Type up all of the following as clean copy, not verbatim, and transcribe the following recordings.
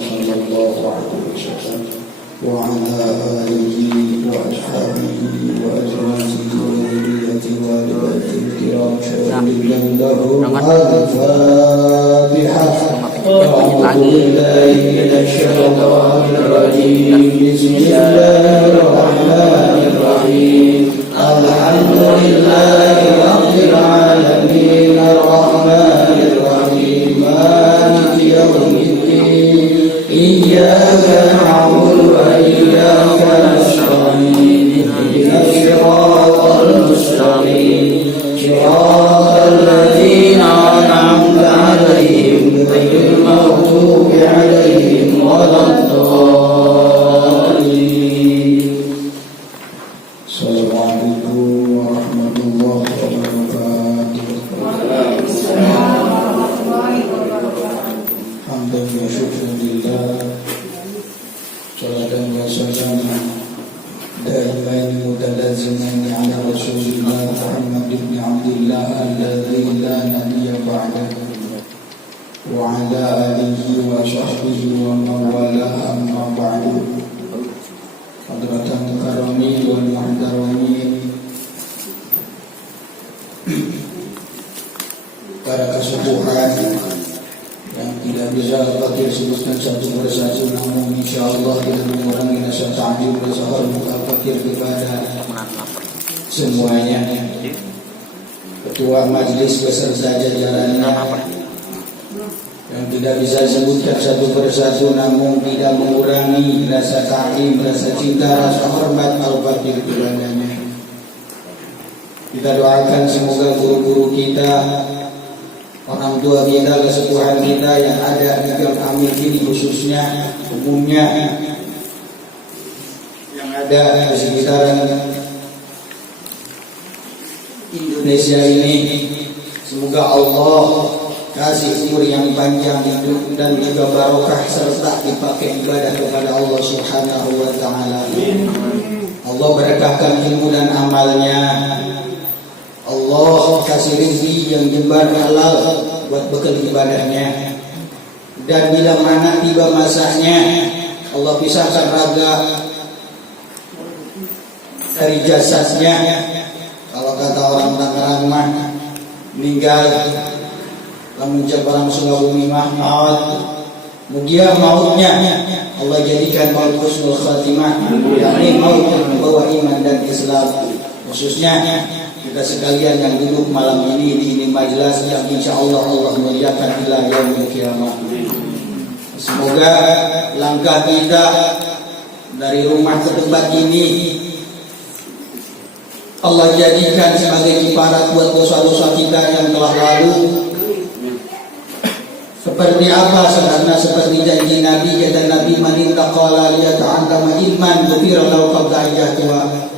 صلى الله عليه وسلم وعلى آله وأصحابه وأزواجه وذريته والدته الكرام شهيدا لهم الفاتحة. أعوذ بالله من الشيطان الرجيم. بسم الله الرحمن الرحيم. الحمد لله رب العالمين الرحمن الرحيم مالك يوم الدين إياك نعبد وإياك نستعين اهدنا الصراط المستقيم صراط الذين أنعمت عليهم غير المغضوب عليهم ولا الضالين. Assalamualaikum warahmatullahi wabarakatuh. Hamdan wa syukran lillah. Salatan wa salaman daiman mutalaziman ala Rasulillah Muhammad ibn Abdillah alladzi la nabiyya ba'dahu wa ala alihi wa sahbihi wa mawala amma ba'du. Hadratan karami wal muhtaramin, para kesubuhan yang tidak bisa Al-Fatih sebutkan satu persatu, namun insyaAllah kita mengurangi rasa ta'jub, rasa hormat Al-Fatih kepada semuanya. Ketua Majlis beserta jajarannya yang tidak bisa disebutkan satu persatu, namun tidak mengurangi rasa ta'zim, rasa cinta, rasa hormat Al-Fatih kepadanya. Kita doakan semoga guru-guru kita, orang tua kita, kesepuhan kita yang ada di Gang Amir ini khususnya, umumnya yang ada di sekitaran Indonesia ini, semoga Allah kasih umur yang panjang hidup dan juga barokah serta dipakai ibadah kepada Allah Subhanahu wa taala. Allah berkahkan ilmu dan amalnya. Allah kasih rezeki yang jembar halal buat bekal ibadahnya. Dan bila mana tiba masanya, Allah pisahkan raga dari jasadnya. Kalau kata orang Tangerang mah, meninggal lamun barang sungai bumi mah maut. Mugia mautnya Allah jadikan maut husnul khatimah, yakni maut yang membawa iman dan Islam. Khususnya kita sekalian yang duduk malam ini di ini majelis yang insya Allah muliakan ila yaumil qiyamah. Semoga langkah kita dari rumah ke tempat ini Allah jadikan sebagai kifarat buat dosa-dosa kita yang telah lalu. Seperti apa? Karena seperti janji Nabi, kata Nabi, man ittaqala liyata'allama ilman ghufira lahu qabla ayatiha.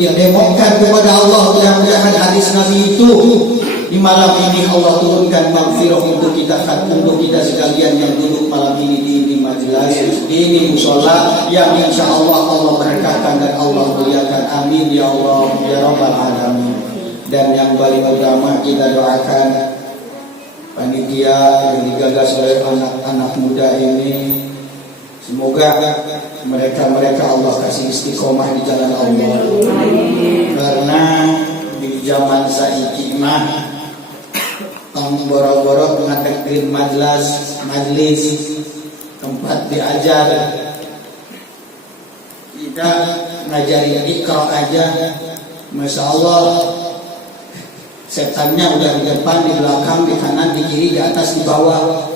Yang demokan kepada Allah, mudah-mudahan hadis Nabi itu di malam ini Allah turunkan maghfirah untuk kita sekalian yang duduk malam ini di ini majelis, di ini musola, yang insya Allah Allah berkahkan dan Allah muliakan. Amin ya Allah ya Rabbal alamin. Dan yang paling utama kita doakan panitia yang digagas oleh anak-anak muda ini, semoga mereka Allah kasih istiqomah di jalan Allah. Karena di zaman saiki mah tong boro-boro ngadakeun majlis tempat diajar, kita ngajari Iqra aja, masya Allah. Setannya udah di depan, di belakang, di kanan, di kiri, di atas, di bawah.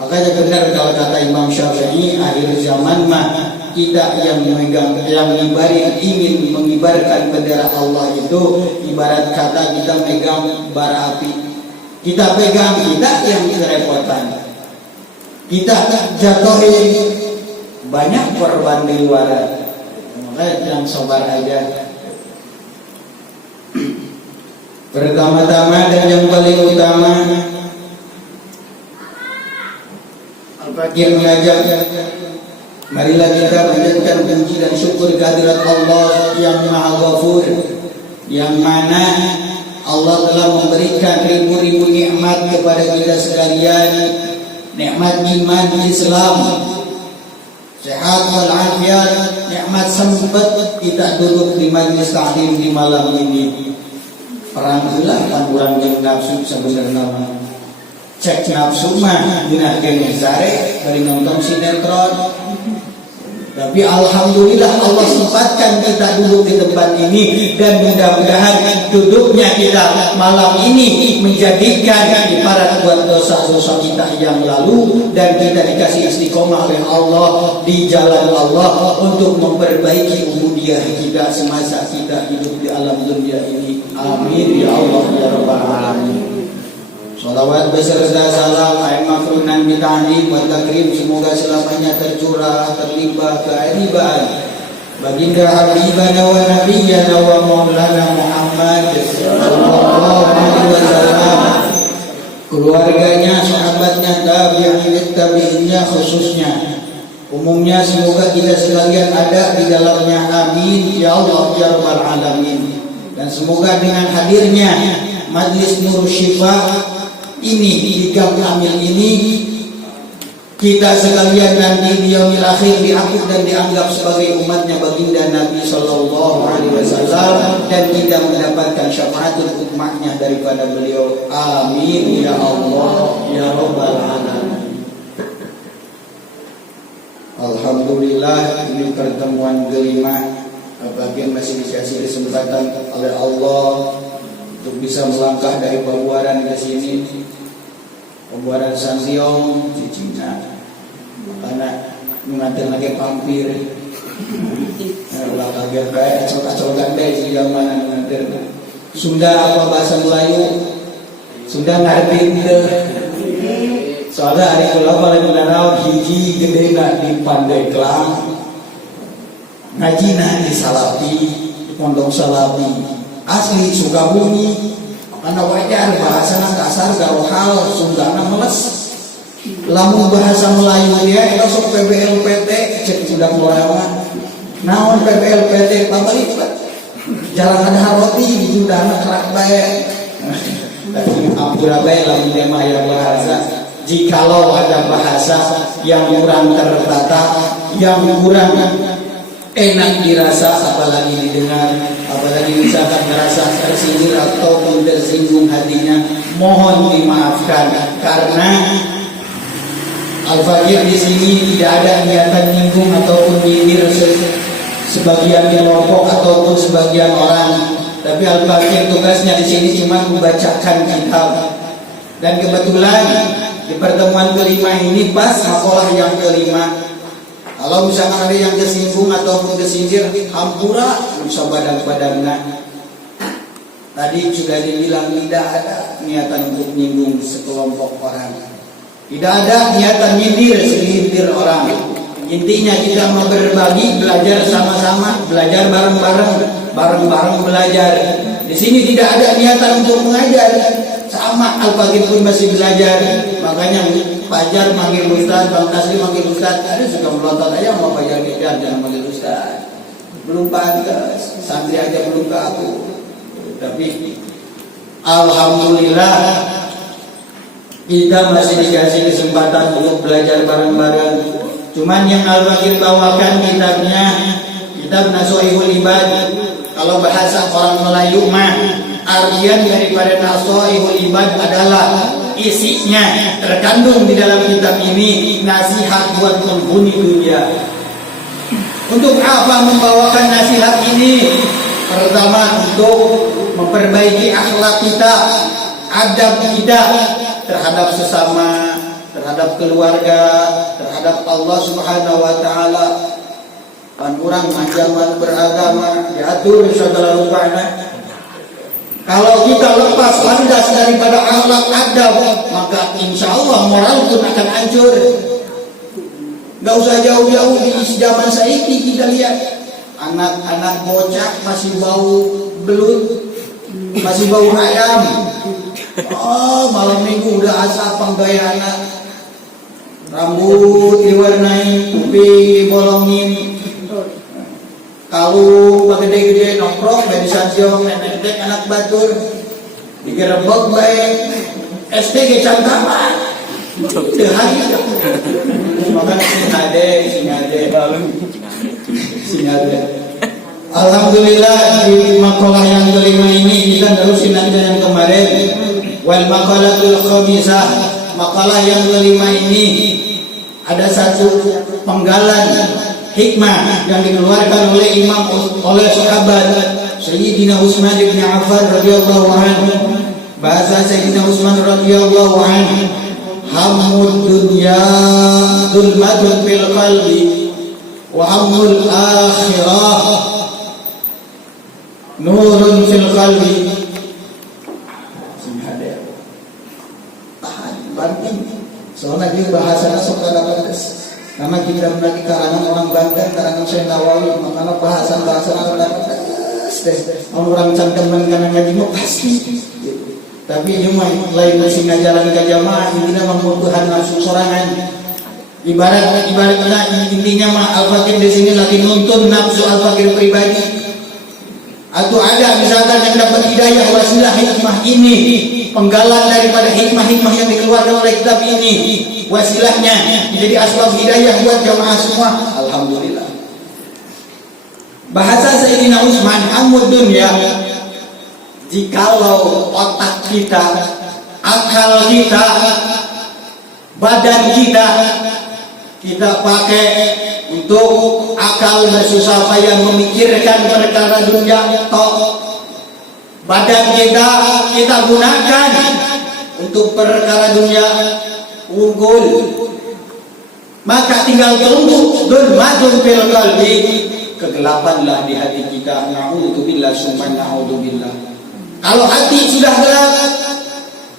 Makanya benar kalau kata Imam Syafi'i, akhir zaman mah tidak yang ingin mengibarkan bendera Allah itu ibarat kata kita megang bara api. Kita pegang, kita yang kerepotan. Kita jatuhin, banyak korban di luar. Makanya yang sabar aja. Pertama-tama dan yang paling utama, Al-Fakir mengajak, marilah kita panjatkan puji dan syukur kehadirat Allah yang Maha Ghafur, yang mana Allah telah memberikan ribu-ribu nikmat kepada kita sekalian, nikmat iman Islam, sehat walafiat, nikmat sempat kita duduk di majelis taklim di malam ini. Perang heula kan urang jeung nafsu sebenarnya. Cek nafsu mah dina kene sare bari nonton sinetron. Tapi alhamdulillah Allah sempatkan kita duduk di tempat ini, dan mudah-mudahan duduknya kita malam ini menjadikan ibarat buat dosa-dosa kita yang lalu, dan kita dikasih istiqomah oleh Allah di jalan Allah untuk memperbaiki ubudiyah kita semasa kita hidup di alam dunia ini. Amin ya Allah ya rabbal alamin. Salawat beserta salam makrunan bita'lim wa takrim, semoga selamanya tercurah terlimpah keajaiban baginda habibana wa nabiyyana wa maulana Muhammad sallallahu alaihi wasallam, keluarganya, sahabatnya, tabi'innya khususnya, umumnya semoga kita sekalian ada di dalamnya. Amin ya Allah ya rabbal alamin. Dan semoga dengan hadirnya Majlis Nur Syifa ini di Gang Kamil ini, kita sekalian nanti di yaumil akhir diangkat dan dianggap sebagai umatnya baginda Nabi sallallahu alaihi wasallam, dan kita mendapatkan syafaatul umatnya daripada beliau. Amin ya Allah ya rabbal alamin. Alhamdulillah, ini pertemuan kelima. Bagian masih dikasih kesempatan oleh Allah untuk bisa melangkah dari Pabuaran ke sini, Pabuaran Santiong, Cicina, karena mengatur lagi pampir, ulah kaget kayak acol-acol gandai di zaman mengatur. Sunda apa bahasa Melayu? Sunda ngerti itu. Soalnya hari kula paling mengenal hiji gede di Pandeglang, ngaji di Salapi, di Pondok Salapi. Asli Sukabumi, karena wajar bahasa kasar garohal, Sundana meles. Lamun bahasa Melayu dia itu sok PBLPT, cek sudah mulai naon PBLPT pabalik jalan ada roti di Sundana kerak bae. Tapi ampura bae lamun dia mah aya bahasa. Jikalau ada bahasa yang kurang tertata, yang kurang enak dirasa, apalagi didengar, apalagi misalkan merasa tersindir ataupun tersinggung hatinya, mohon dimaafkan, karena Al-Fakir di sini tidak ada niatan nyinggung ataupun nyindir sebagian kelompok ataupun sebagian orang, tapi Al-Fakir tugasnya di sini cuma membacakan kitab. Dan kebetulan di pertemuan kelima ini pas makalah yang kelima. Kalau misalkan ada yang tersinggung ataupun tersindir, hampura bisa badan-badannya. Tadi sudah dibilang tidak ada niatan untuk menyinggung sekelompok orang, tidak ada niatan nyindir segelintir orang. Intinya kita mau berbagi, belajar sama-sama, belajar bareng-bareng belajar. Di sini tidak ada niatan untuk mengajar. Sama Al-Fakir pun masih belajar. Makanya Fajar manggil Ustaz, Bang Taslim manggil Ustaz. Ada suka melontot aja mau Fajar kejar, jangan manggil Ustaz. Belum pantas, santri aja belum ke aku. Tapi alhamdulillah kita masih dikasih kesempatan untuk belajar bareng-bareng. Cuman yang Al-Fakir bawakan kitabnya, kitab Nasuhul Ibad. Kalau bahasa orang Melayu mah, artian daripada Nasuhul Ibad adalah isinya terkandung di dalam kitab ini nasihat buat penghuni dunia. Untuk apa membawakan nasihat ini? Pertama, untuk memperbaiki akhlak kita, adab kita terhadap sesama, terhadap keluarga, terhadap Allah Subhanahu wa taala. Kan kurang manjaman beragama diatur segala rupanya. Kalau kita lepas landas daripada akhlak adab, maka insya Allah moral pun akan hancur. Gak usah jauh-jauh di zaman saiki kita lihat anak-anak bocah masih bau belut, masih bau ayam. Oh, malam minggu udah asap penggayaan, rambut diwarnai, kuping bolongin, kalung gede-gede nongkrong dari sanjong nenek anak batur digerebek baik STG Cangkaman Sehari. Maka singade. Alhamdulillah di makalah yang kelima ini kita terusin aja yang kemarin. Wal maqalatul khamisah, makalah yang kelima ini ada satu penggalan hikmah yang dikeluarkan oleh sahabat Sayyidina Utsman bin Affan radhiyallahu anhu. Bahasa Sayyidina Utsman radhiyallahu anhu, hammud dunya dzulmatun fil qalbi wa hammul akhirah nurun fil qalbi. Tahan banting soalnya dia bahasanya sok ada bagus. Nama kita lagi karangan orang Banten, karangan Syekh Nawawi, makanya bahasa ada bagus deh. Orang cangkeman karena ngaji mau pasti. Tapi ini mah lain masih ngajaran ke jamaah, intinya membutuhkan nafsu sorangan. Ibarat intinya mah al-fakir di sini lagi nuntun nafsu al-fakir pribadi. Atau ada misalkan yang dapat hidayah wasilah hikmah ini, penggalan daripada hikmah-hikmah yang dikeluarkan oleh kitab ini, wasilahnya menjadi asbab hidayah buat jamaah semua. Alhamdulillah. Bahasa Sayyidina Utsman, hammud dunya, jikalau otak kita, akal kita, badan kita pakai untuk akal bersusah payah memikirkan perkara dunia, badan kita gunakan untuk perkara dunia unggul, maka tinggal tunggu dzulmatun fil qalbi, kegelapanlah di hati kita. Na'udzubillah summa na'udzubillah. Kalau hati sudah gelap,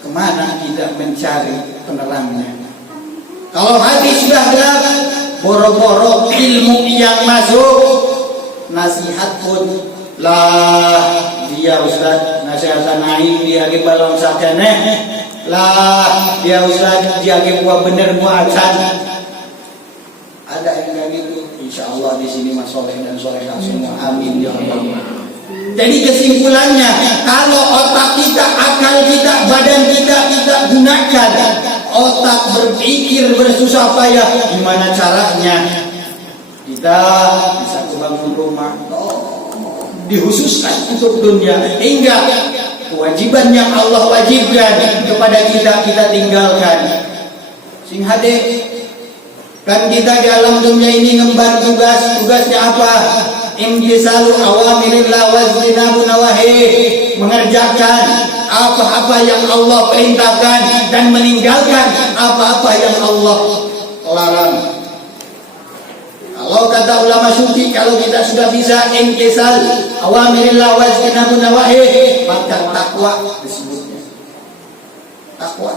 kemana kita mencari penerangnya? Kalau hati sudah gelap, boro-boro ilmu yang masuk, nasihat pun lah dia Ustaz nasihat naik dia ke balong sakene, lah dia Ustaz dia ke buah bener buah acan. Ada yang kayak gitu. Insyaallah di sini mas soleh dan solehah semua. Amin ya Allah. Jadi kesimpulannya, kalau otak kita, akal kita, badan kita gunakan, otak berpikir bersusah payah, gimana caranya kita bisa bangun rumah, dikhususkan untuk dunia, hingga kewajiban yang Allah wajibkan kepada kita tinggalkan. Sing hade, kan kita di alam dunia ini ngemban tugasnya apa? Imtisalu awamirillah wajtinabu nawahi, mengerjakan apa-apa yang Allah perintahkan dan meninggalkan apa-apa yang Allah larang. Kalau kata ulama sufi, kalau kita sudah bisa imtisal awamirillah wajtinabu nawahi, maka takwa disebutnya. Takwa.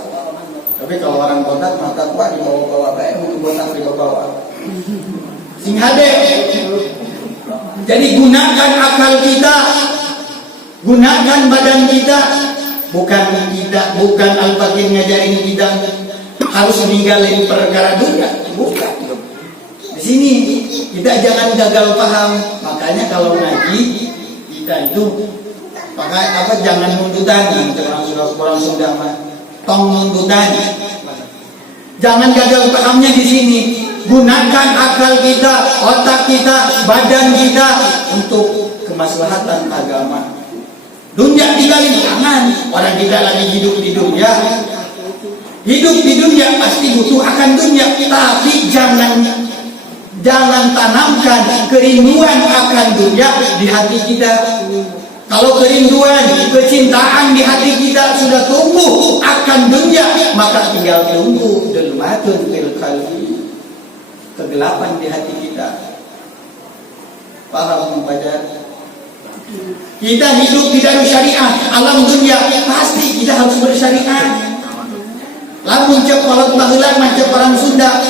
Tapi kalau orang botak, maka takwa dibawa-bawa baik, untuk botak dibawa-bawa. Sing hade. Jadi gunakan akal kita, gunakan badan kita, bukan al-fakir ngajarin kita harus meninggalin perkara dunia, bukan. Di sini kita jangan gagal paham. Makanya kalau ngaji kita itu pakai jangan nuntutan, orang Sunda mah tong nuntutan. Jangan gagal pahamnya di sini. Gunakan akal kita, otak kita, badan kita untuk kemaslahatan agama. Dunia tinggalin jangan. Orang kita lagi hidup di dunia. Hidup di dunia pasti butuh akan dunia, tapi jangan tanamkan kerinduan akan dunia di hati kita. Kalau kerinduan, kecintaan di hati kita sudah tumbuh akan dunia, maka tinggal tunggu dzulmatun fil qalbi, kegelapan di hati kita. Paham membaca? Kita hidup di dalam syariah, alam dunia pasti kita harus bersyariah. Lamun cek kolot baheula macam orang Sunda,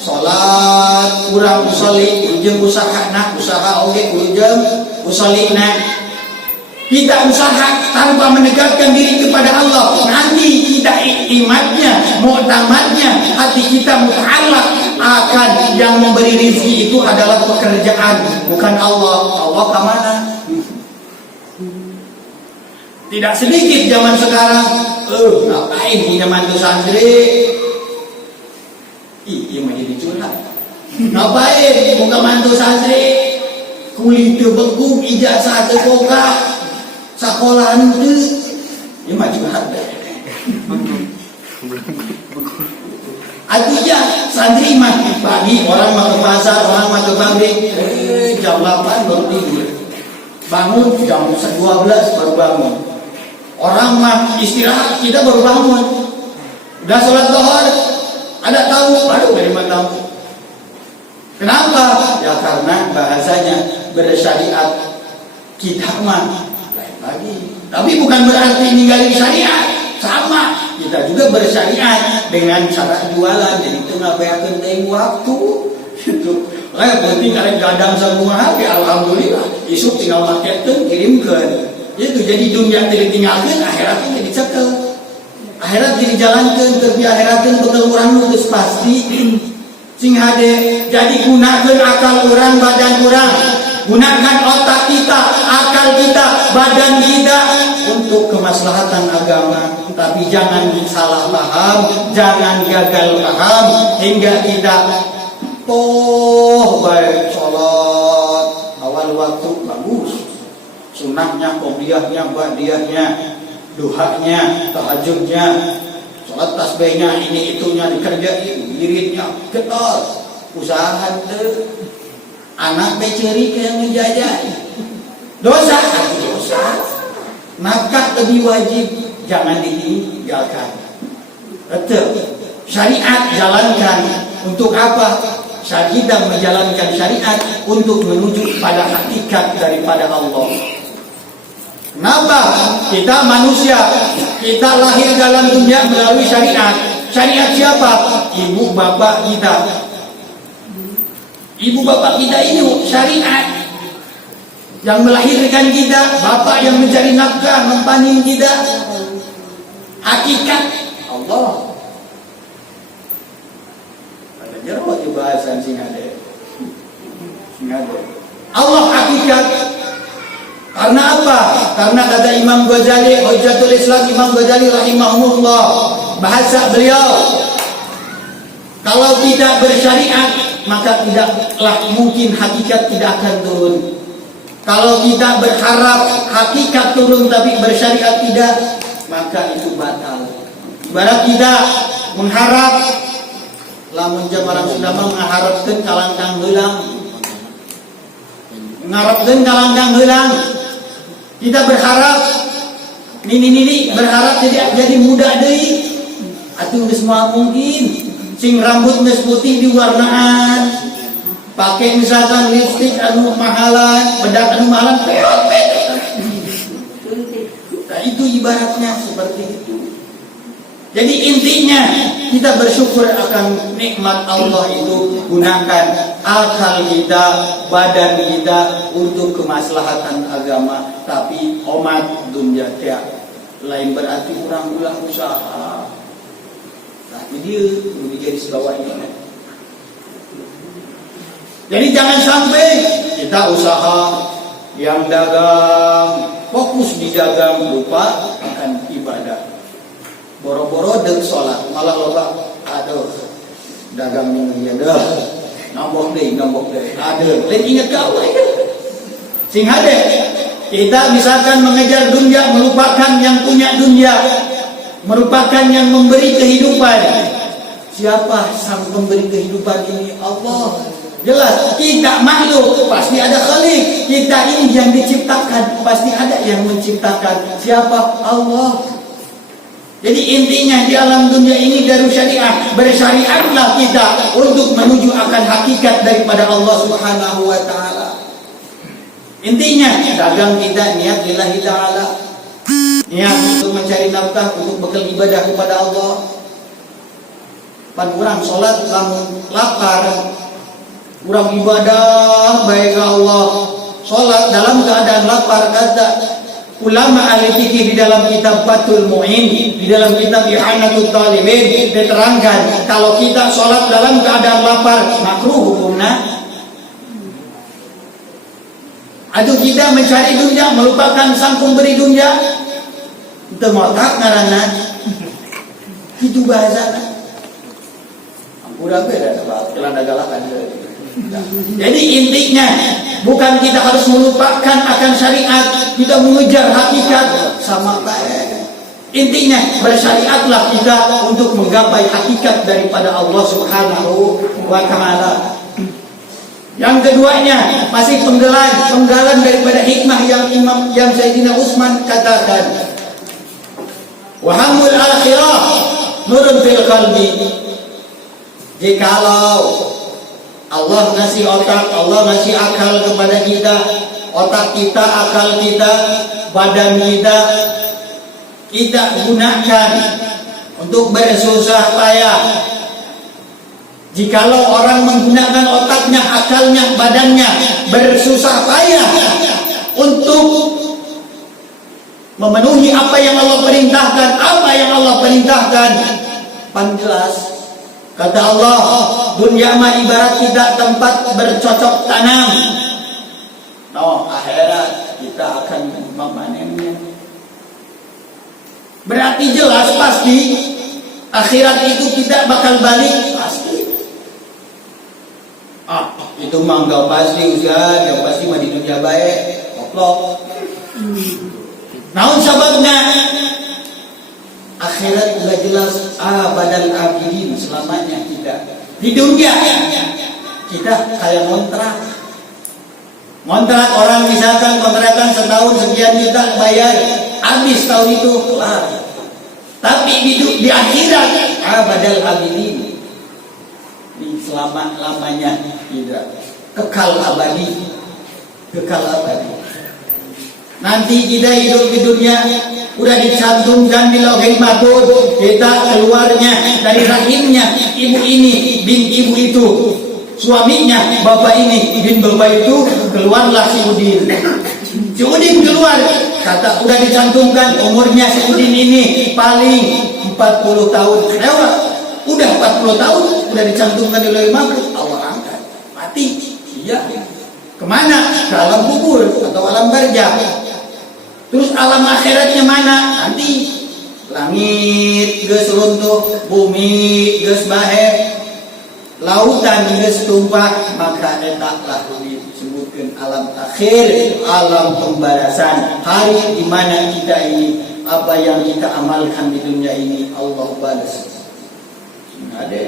salat kurang usolli, ujung usaha oge ujung usolina. Kita usaha tanpa menegakkan diri kepada Allah, nanti kita iktimatnya, mu'tamadnya, hati kita muta'allaq akan yang memberi rezeki itu adalah pekerjaan, bukan Allah. Allah kemana? Tidak sedikit zaman sekarang, ngapain punya mantu santri, Iya mah jadi curhat. Ngapain buka mantu santri? Kulit teu beku, ijazah teu boga, sakolahan teu. Ieu mah curhat. Artinya santri mah pagi orang mau ke pasar, orang mau ke pabrik, jam 8 baru tidur. Bangun jam 12 baru bangun. Orang mah istirahat, kita baru bangun. Udah sholat zuhur, ada tamu, baru menerima tamu. Kenapa? Ya karena bahasanya bersyariat. Kita mah lain lagi. Tapi bukan berarti ninggalin syariat. Sama, kita juga bersyariat dengan cara jualan. Jadi itu ngapain teuing waktu. Gitu. Makanya penting karek gadang semua HP, alhamdulillah. Isuk tinggal marketing kirimkeun. Itu jadi dunia teu ditinggalkeun, akhiratnya jadi cekel. Akhirat jadi jalankeun, tapi akhiratkeun bekal urang nu geus pasti. Sing hade jadi gunakan akal orang, badan orang, gunakan otak kita, akal kita, badan kita untuk kemaslahatan agama. Tapi jangan salah paham, jangan gagal paham hingga kita baik sholat awal waktu bagus, sunnahnya, qobliyahnya, ba'diyahnya, duhanya, tahajudnya, sholat tasbihnya, ini itunya dikerjain, wiridnya getol, usaha teu, anak beceri kayak ngejajah, dosa, nafkah lebih wajib, jangan ditinggalkan. Betul, syariat jalankan untuk apa? Kita menjalankan syariat untuk menuju pada hakikat daripada Allah. Kenapa? Kita manusia, kita lahir dalam dunia melalui syariat. Syariat siapa? Ibu bapak kita. Ibu bapak kita ini syariat yang melahirkan kita, bapak yang mencari nafkah, mempaning kita. Hakikat Allah. Ada jero di bahasan sing ade. Allah hakikat. Karena apa? Karena kata Imam Ghazali, Hujjatul Islam Imam Ghazali rahimahullah, bahasa beliau, kalau tidak bersyariat maka tidaklah mungkin hakikat tidak akan turun. Kalau kita berharap hakikat turun tapi bersyariat tidak, maka itu batal. Ibarat kita mengharap, lamun jamarang sudah mengharapkan kalangkang heulang, mengharapkan kalangkang heulang. Kita berharap nini berharap jadi muda deui. Atuh geus moal mungkin. Sing rambut geus putih diwarnaan. Pakai misalkan lipstik anu mahalan, bedak anu mahalan, nah itu ibaratnya seperti itu. Jadi intinya kita bersyukur akan nikmat Allah itu, gunakan akal kita, badan kita untuk kemaslahatan agama. Tapi omat dunia teh lain berarti kurang ulah usaha. Nah ini jadi sebawa ini. Jadi jangan sampai kita usaha yang dagang, fokus di dagang, lupa akan ibadah. Boro-boro dek sholat, malah loba, aduh, dagang ini ya dah, nambok deh, aduh, lain ingat kau ya. Sing hade, kita misalkan mengejar dunia, melupakan yang punya dunia, merupakan yang memberi kehidupan. Siapa sang pemberi kehidupan ini? Allah. Jelas, kita makhluk, pasti ada khalik. Kita ini yang diciptakan, pasti ada yang menciptakan. Siapa? Allah. Jadi intinya di alam dunia ini dari syariat, bersyariatlah kita untuk menuju akan hakikat daripada Allah Subhanahu wa taala. Intinya dagang kita niat lillahi taala. Niat untuk mencari nafkah, untuk bekal ibadah kepada Allah. Pan urang salat lamun lapar, urang ibadah baik Allah. Salat dalam keadaan lapar, kata ulama ahli fikih di dalam kitab Fathul Mu'in, di dalam kitab Ihanatul Talibin diterangkan kalau kita sholat dalam keadaan lapar makruh hukumnya. Atau kita mencari dunia melupakan sang pemberi dunia, itu motak karena itu bahasa. Udah beda sebab kelanda galakan. Jadi intinya bukan kita harus melupakan akan syariat, kita mengejar hakikat sama kayak. Intinya bersyariatlah kita untuk menggapai hakikat daripada Allah Subhanahu wa taala. Yang keduanya masih penggalan daripada hikmah yang Sayyidina Utsman katakan. Wahamul akhirah nurun fil qalbi. Jikalau Allah ngasih otak, Allah ngasih akal kepada kita, otak kita, akal kita, badan kita gunakan untuk bersusah payah. Jikalau orang menggunakan otaknya, akalnya, badannya bersusah payah untuk memenuhi apa yang Allah perintahkan, panjelas. Kata Allah, dunia mah ibarat kita tempat bercocok tanam. Akhirat kita akan memanennya. Berarti jelas pasti akhirat itu kita bakal balik pasti. Itu mah enggak pasti Ustaz, yang pasti mah di dunia baik, goblok. Naon sababna? Akhirat udah jelas abadal abidin, selamanya kita. Di dunia kita kayak ngontrak orang, misalkan kontrakan setahun sekian juta bayar, habis tahun itu kelar. Tapi di akhirat abadal abidin, di selama-lamanya tidak, kekal abadi. Nanti kita hidup di dunia udah dicantumkan di lauhil mahfuz, kita keluarnya dari rahimnya ibu ini bin ibu itu, suaminya bapak ini bin bapak itu, keluarlah si Udin. Si Udin keluar, kata udah dicantumkan umurnya si Udin ini paling 40 tahun. Kenapa? Udah 40 tahun udah dicantumkan di lauhil mahfuz, Allah angkat, mati. Iya. Kemana? Ke alam kubur atau alam barzakh. Terus alam akhiratnya mana? Nanti langit geus runtuh, bumi geus bahe, lautan geus tumpah, maka etaklah disebutkan alam akhir, alam pembalasan, hari di mana kita ini apa yang kita amalkan di dunia ini Allah balas. Ada.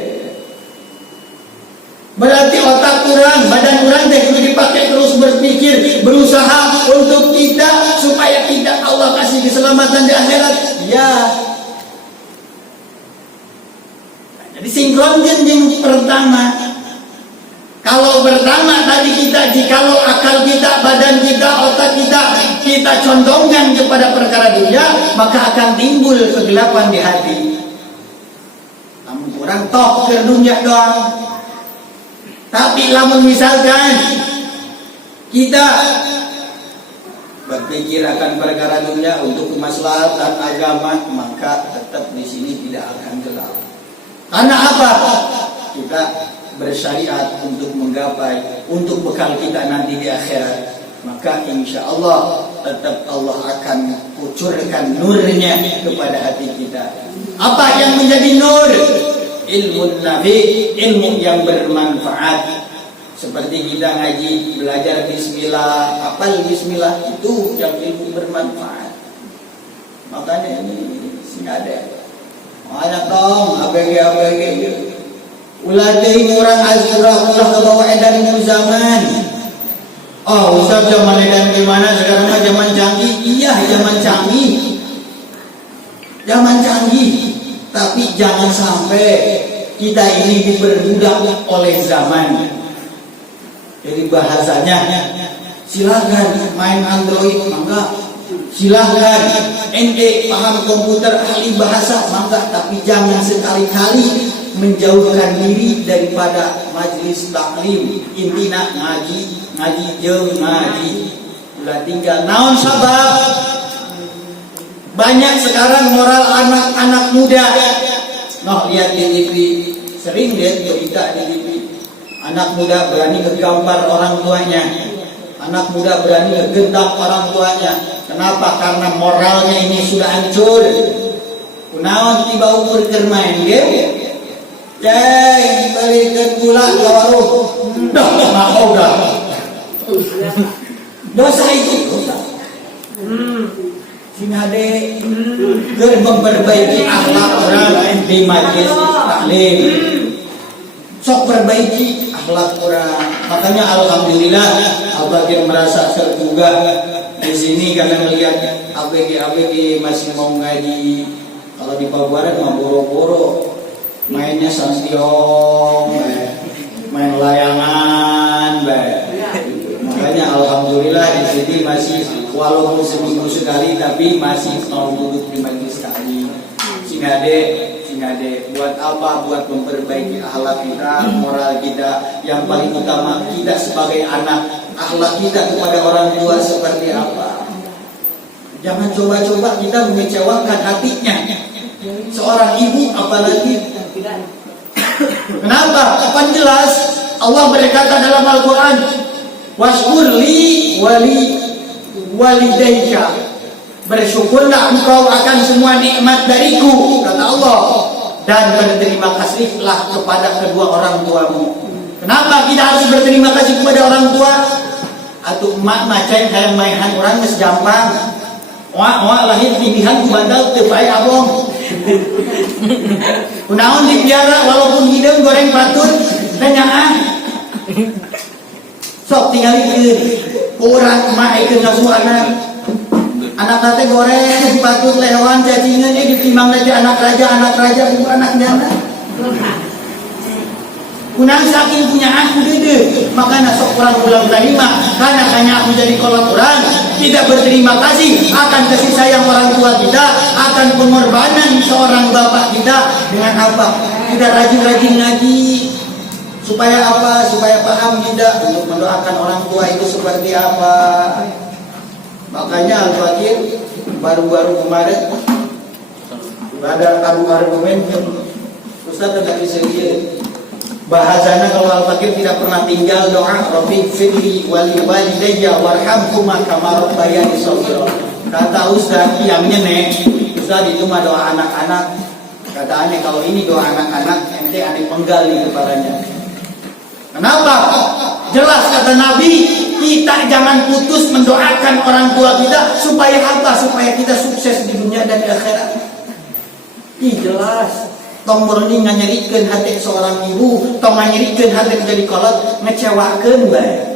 Berarti otak orang, badan orang kudu dipakai terus berpikir, berusaha untuk kita supaya kita Allah kasih keselamatan di akhirat. Ya. Jadi sinkronkan yang pertama. Kalau pertama tadi kita, jikalau akal kita, badan kita, otak kita condongkan kepada perkara dunia, maka akan timbul kegelapan di hati. Namun orang toh ke dunia doang. Tapi lamun misalkan kita berpikir akan perkara dunia untuk kemaslahatan agama, maka tetap di sini tidak akan gelap. Karena apa? Kita bersyariat untuk menggapai, untuk bekal kita nanti di akhirat. Maka insya Allah tetap Allah akan kucurkan nurnya kepada hati kita. Apa yang menjadi nur? Ilmu nabi, ilmu yang bermanfaat. Seperti kita ngaji, belajar bismillah, hafal bismillah, itu yang ilmu bermanfaat. Makanya ini sing ada. Ada dong, ABG. Ulah deui urang azrah ulah kebawa edan di zaman. Oh, Ustaz zaman edan gimana? Sekarang mah zaman canggih. Iya, zaman canggih. Tapi jangan sampai kita ini diperbudak oleh zaman. Jadi bahasanya silahkan main Android, mangga. Silahkan ente paham komputer, ahli bahasa, mangga. Tapi jangan sekali-kali menjauhkan diri daripada majelis taklim. Intina ngaji jeung ngaji. Ulah tinggal naon sabab. Banyak sekarang moral anak-anak muda. Lihat di TV, sering lihat berita di TV. Anak muda berani ngegampar orang tuanya. Anak muda berani ngegendak orang tuanya. Kenapa? Karena moralnya ini sudah hancur. Kunaon tiba ukur keur main game. Ceng, balikan gula ke warung. Dah, mau dah. Dosa itu, dosa. Sing ade memperbaiki akhlak orang di majelis taklim. Sok perbaiki akhlak orang. Makanya alhamdulillah Al-Fakir merasa tergugah di sini karena melihat ABG masih mau ngaji. Kalau di Pabuaran mah boro-boro mainnya santiong, main layangan, makanya alhamdulillah di sini masih walaupun seminggu sekali tapi masih mau duduk di majelis taklim. Singade buat apa? Buat memperbaiki akhlak kita, moral kita. Yang paling utama kita sebagai anak, akhlak kita kepada orang tua seperti apa? Jangan coba-coba kita mengecewakan hatinya seorang ibu apalagi. Kenapa? Kan jelas Allah berkata dalam Al-Quran, waskurli walidayka, bersyukurlah engkau akan semua nikmat dariku, kata Allah, dan berterima kasihlah kepada kedua orang tuamu. Kenapa kita harus berterima kasih kepada orang tua? Atuh emak macam hayang mainan orang geus gampang. Wah lahir pilihan ku bandal teu bae abong. Kunaon dipiara walaupun hidung goreng patut tanya sok tinggalikeun urang emak ikeun ngasuh anak teh goreng patut lewan cacingan ditimbang aja anak raja bukan anak janda. Kunang saking punya aku dede, makanya sok kurang ulang terima karena hanya aku jadi kolot orang, tidak berterima kasih akan kasih sayang orang tua kita, akan pengorbanan seorang bapak kita dengan apa? Kita rajin-rajin ngaji supaya apa? Supaya paham kita untuk mendoakan orang tua itu seperti apa. Makanya Al-Fakir baru-baru kemarin ada argumen Ustaz tidak bisa lihat bahasanya kalau Al-Fakir tidak pernah tinggal doa Rabbi firli wali walidayya warhamhuma kama rabbayani shaghira. Kata Ustaz yang nyenek, Ustaz itu mah doa anak-anak. Kata aneh kalau ini doa anak-anak ente aneh penggal di kepalanya. Kenapa? Jelas kata Nabi, kita jangan putus mendoakan orang tua kita supaya apa? Supaya kita sukses di dunia dan di akhirat. Jelas. Tong murni nganyerikeun hati seorang ibu, tong nganyerikeun hati menjadi kolot, ngecewakeun bae.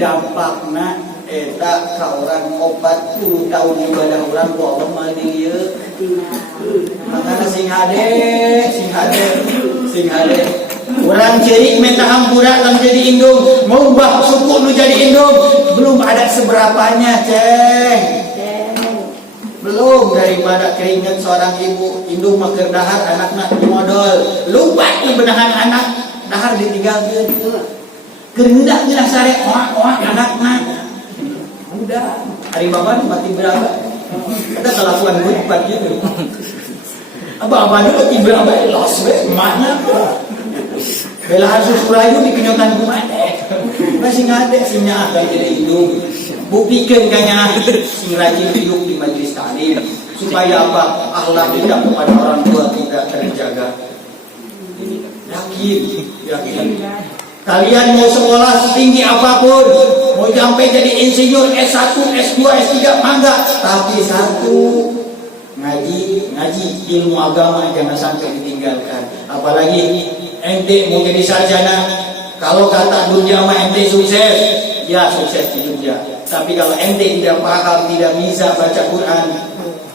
Dampakna eta ka urang 40 tahun ibadah urang ku Allah mah dieu. Makana sing hade. Urang ceurik minta hampura kan jadi indung, ngubah suku nu jadi indung, belum ada seberapanya, Ceng. Belum daripada keringat seorang ibu indung maker dahar anakna dimodal lupa benahan anak dahar ditinggalkeun kerendah geus sare oak anakna udah hari baban mati berapa ada kelakuan buat gitu abah mati berapa los we mana belahan susurayu dikenyotan kumade masih ngade sinya akan jadi indung. Buktikan kanya sing rajin hidup di majelis taklim supaya apa? Akhlak kita kepada orang tua kita terjaga. Yakin. Kalian mau sekolah setinggi apapun, mau sampai jadi insinyur S1, S2, S3 mangga, tapi satu ngaji ilmu agama jangan sampai ditinggalkan. Apalagi ente mau jadi sarjana, kalau kata dunia mah ente sukses, ya sukses di dunia. Tapi kalau ente tidak paham, tidak bisa baca Quran,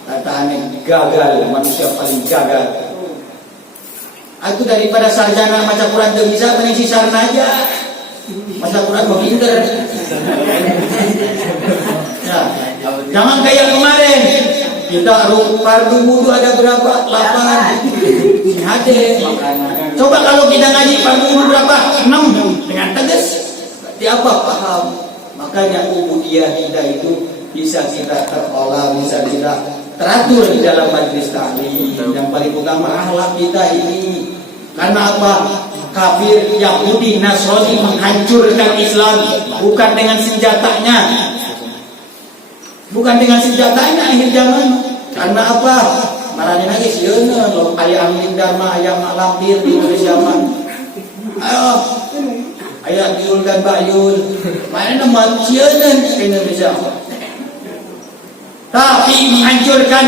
kataannya gagal, manusia paling gagal. Aku daripada sarjana baca Quran tidak bisa, mending si sarna aja. Baca Quran mau pinter. Ya, jangan kayak kemarin. Kita fardu wudu ada berapa? 8. Hade. Coba kalau kita ngaji fardu wudu berapa? 6 dengan tegas. Berarti apa? Paham. Makanya ubudiyah kita itu bisa kita terolah, bisa kita teratur di dalam majelis taklim. Yang paling utama akhlak kita ini. Karena apa? Kafir, Yahudi, Nasrani menghancurkan Islam bukan dengan senjatanya. Bukan dengan senjatanya akhir zaman. Karena apa? marane nangis yeuna lo aya angin dharma aya mak lampir di Indonesia mah. Ayo. Aya Yul dan Bayul. Mana nama yeuna di Indonesia. Tapi menghancurkan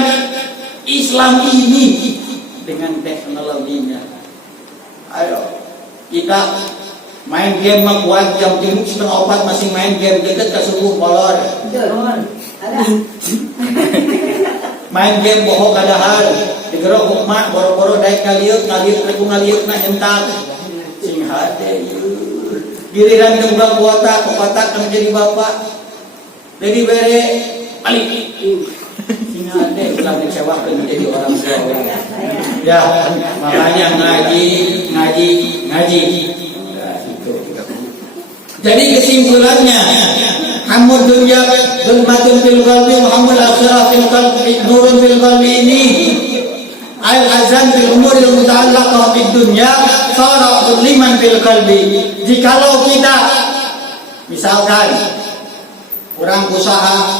Islam ini dengan teknologinya. Ayo kita main game mah kuat jam 3:30 masih main game deket ke subuh molor. Ada. Main game bohong kadahar. Digerok mak boro-boro daek ngaliuk aku ngaliukna entak. Sing hade giliran gembang kuota kotak menjadi bapak. Jadi bere balik. Sing hade ulah dikecewakeun menjadi orang tua. Ya, makanya ngaji. Jadi kesimpulannya, hamud dunya zulmatun fil qalbi wa hamul akhirah fil qalbi nurun fil qalbi ini. Al-azan fil umuril muta'allaqah bid dunya sara dhuliman fil qalbi. Jikalau kita misalkan orang usaha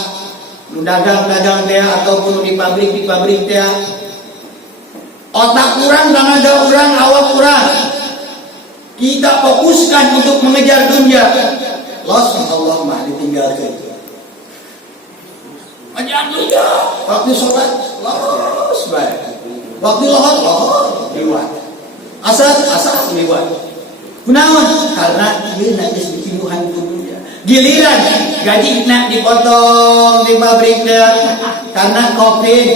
dagang dia ataupun di pabrik dia otak kurang, tenaga kurang, awak kurang, kita fokuskan untuk mengejar dunia, los Allah mah ditinggalkan. Mengejar dunia, waktu sholat los baik, waktu lohor liwat, asar liwat. Kunaon? Karena dia nanti dikimuhan dunia. Giliran gaji nak dipotong di pabrik dia karena COVID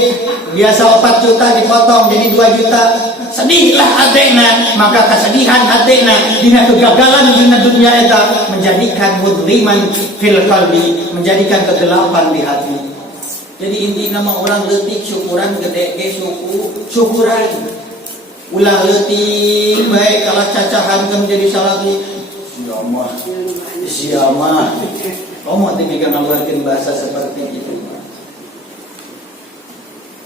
biasa 4 juta dipotong jadi 2 juta. Sedihlah hatena, maka kesedihan hatena dina kegagalan dina dunia eta menjadikan mudliman fil qalbi, menjadikan kegelapan di hati. Jadi inti nama orang leutik syukuran gede ge syukuran. Ulah leutik bae kalah cacahan ke menjadi salaki. Siamah. Kamu tidak ngaluarkeun bahasa seperti itu.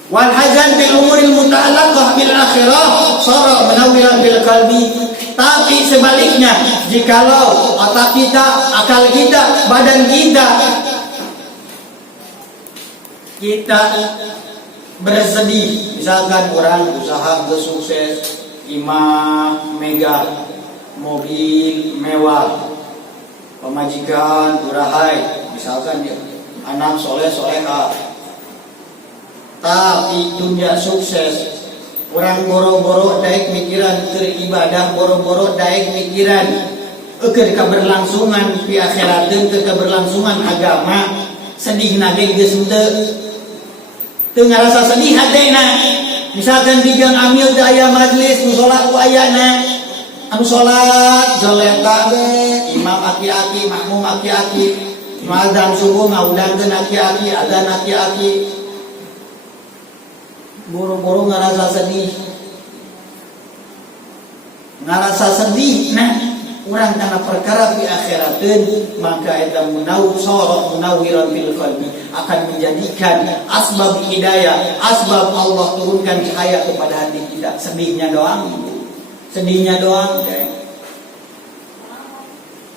Wal hazan bil umuril muta'allaqah bil akhirah sara munawwiran bil qalbi. Tapi sebaliknya, jikalau otak kita, akal kita, badan kita bersedih, misalkan orang usaha sukses, imah, megah, mobil mewah, pemajikan, durahai, misalkan ya, anak soleh-soleha. Tapi dunia sukses, orang boro-boro daek mikiran ke ibadah, boro-boro daek mikiran ke keberlangsungan di akhirat dan ke keberlangsungan agama. Sedih nage geus teu ngarasa sedih hatena. Misalkan dijang amil teh aya majelis nu salat ku ayana, anu salat joleta ge imam aki-aki, makmum aki-aki, mazan subuh ngaudangkeun aki-aki, adzan aki-aki. Boro-boro ngarasa sedih nah urang kana perkara fi akhirateun, maka eta munawwiran fil qalbi akan menjadikan asbab hidayah, asbab Allah turunkan cahaya kepada hati kita. Sedihnya doang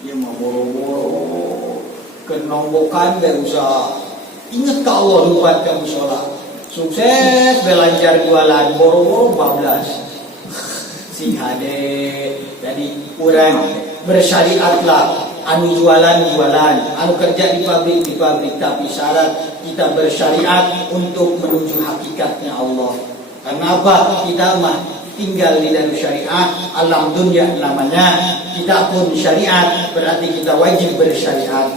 ya mah boro-boro kenombokan berusaha. Ingat ka Allah lupa kamu sholat. Sukses belanjar jualan boro-boro 14 sing hade. Jadi kurang bersyariatlah, anu jualan, anu kerja di pabrik, tapi syarat kita bersyariat untuk menuju hakikatnya Allah. Karena apa? Kita mah tinggal di dalam syariat, alam dunia namanya. Kita pun syariat, berarti kita wajib bersyariat.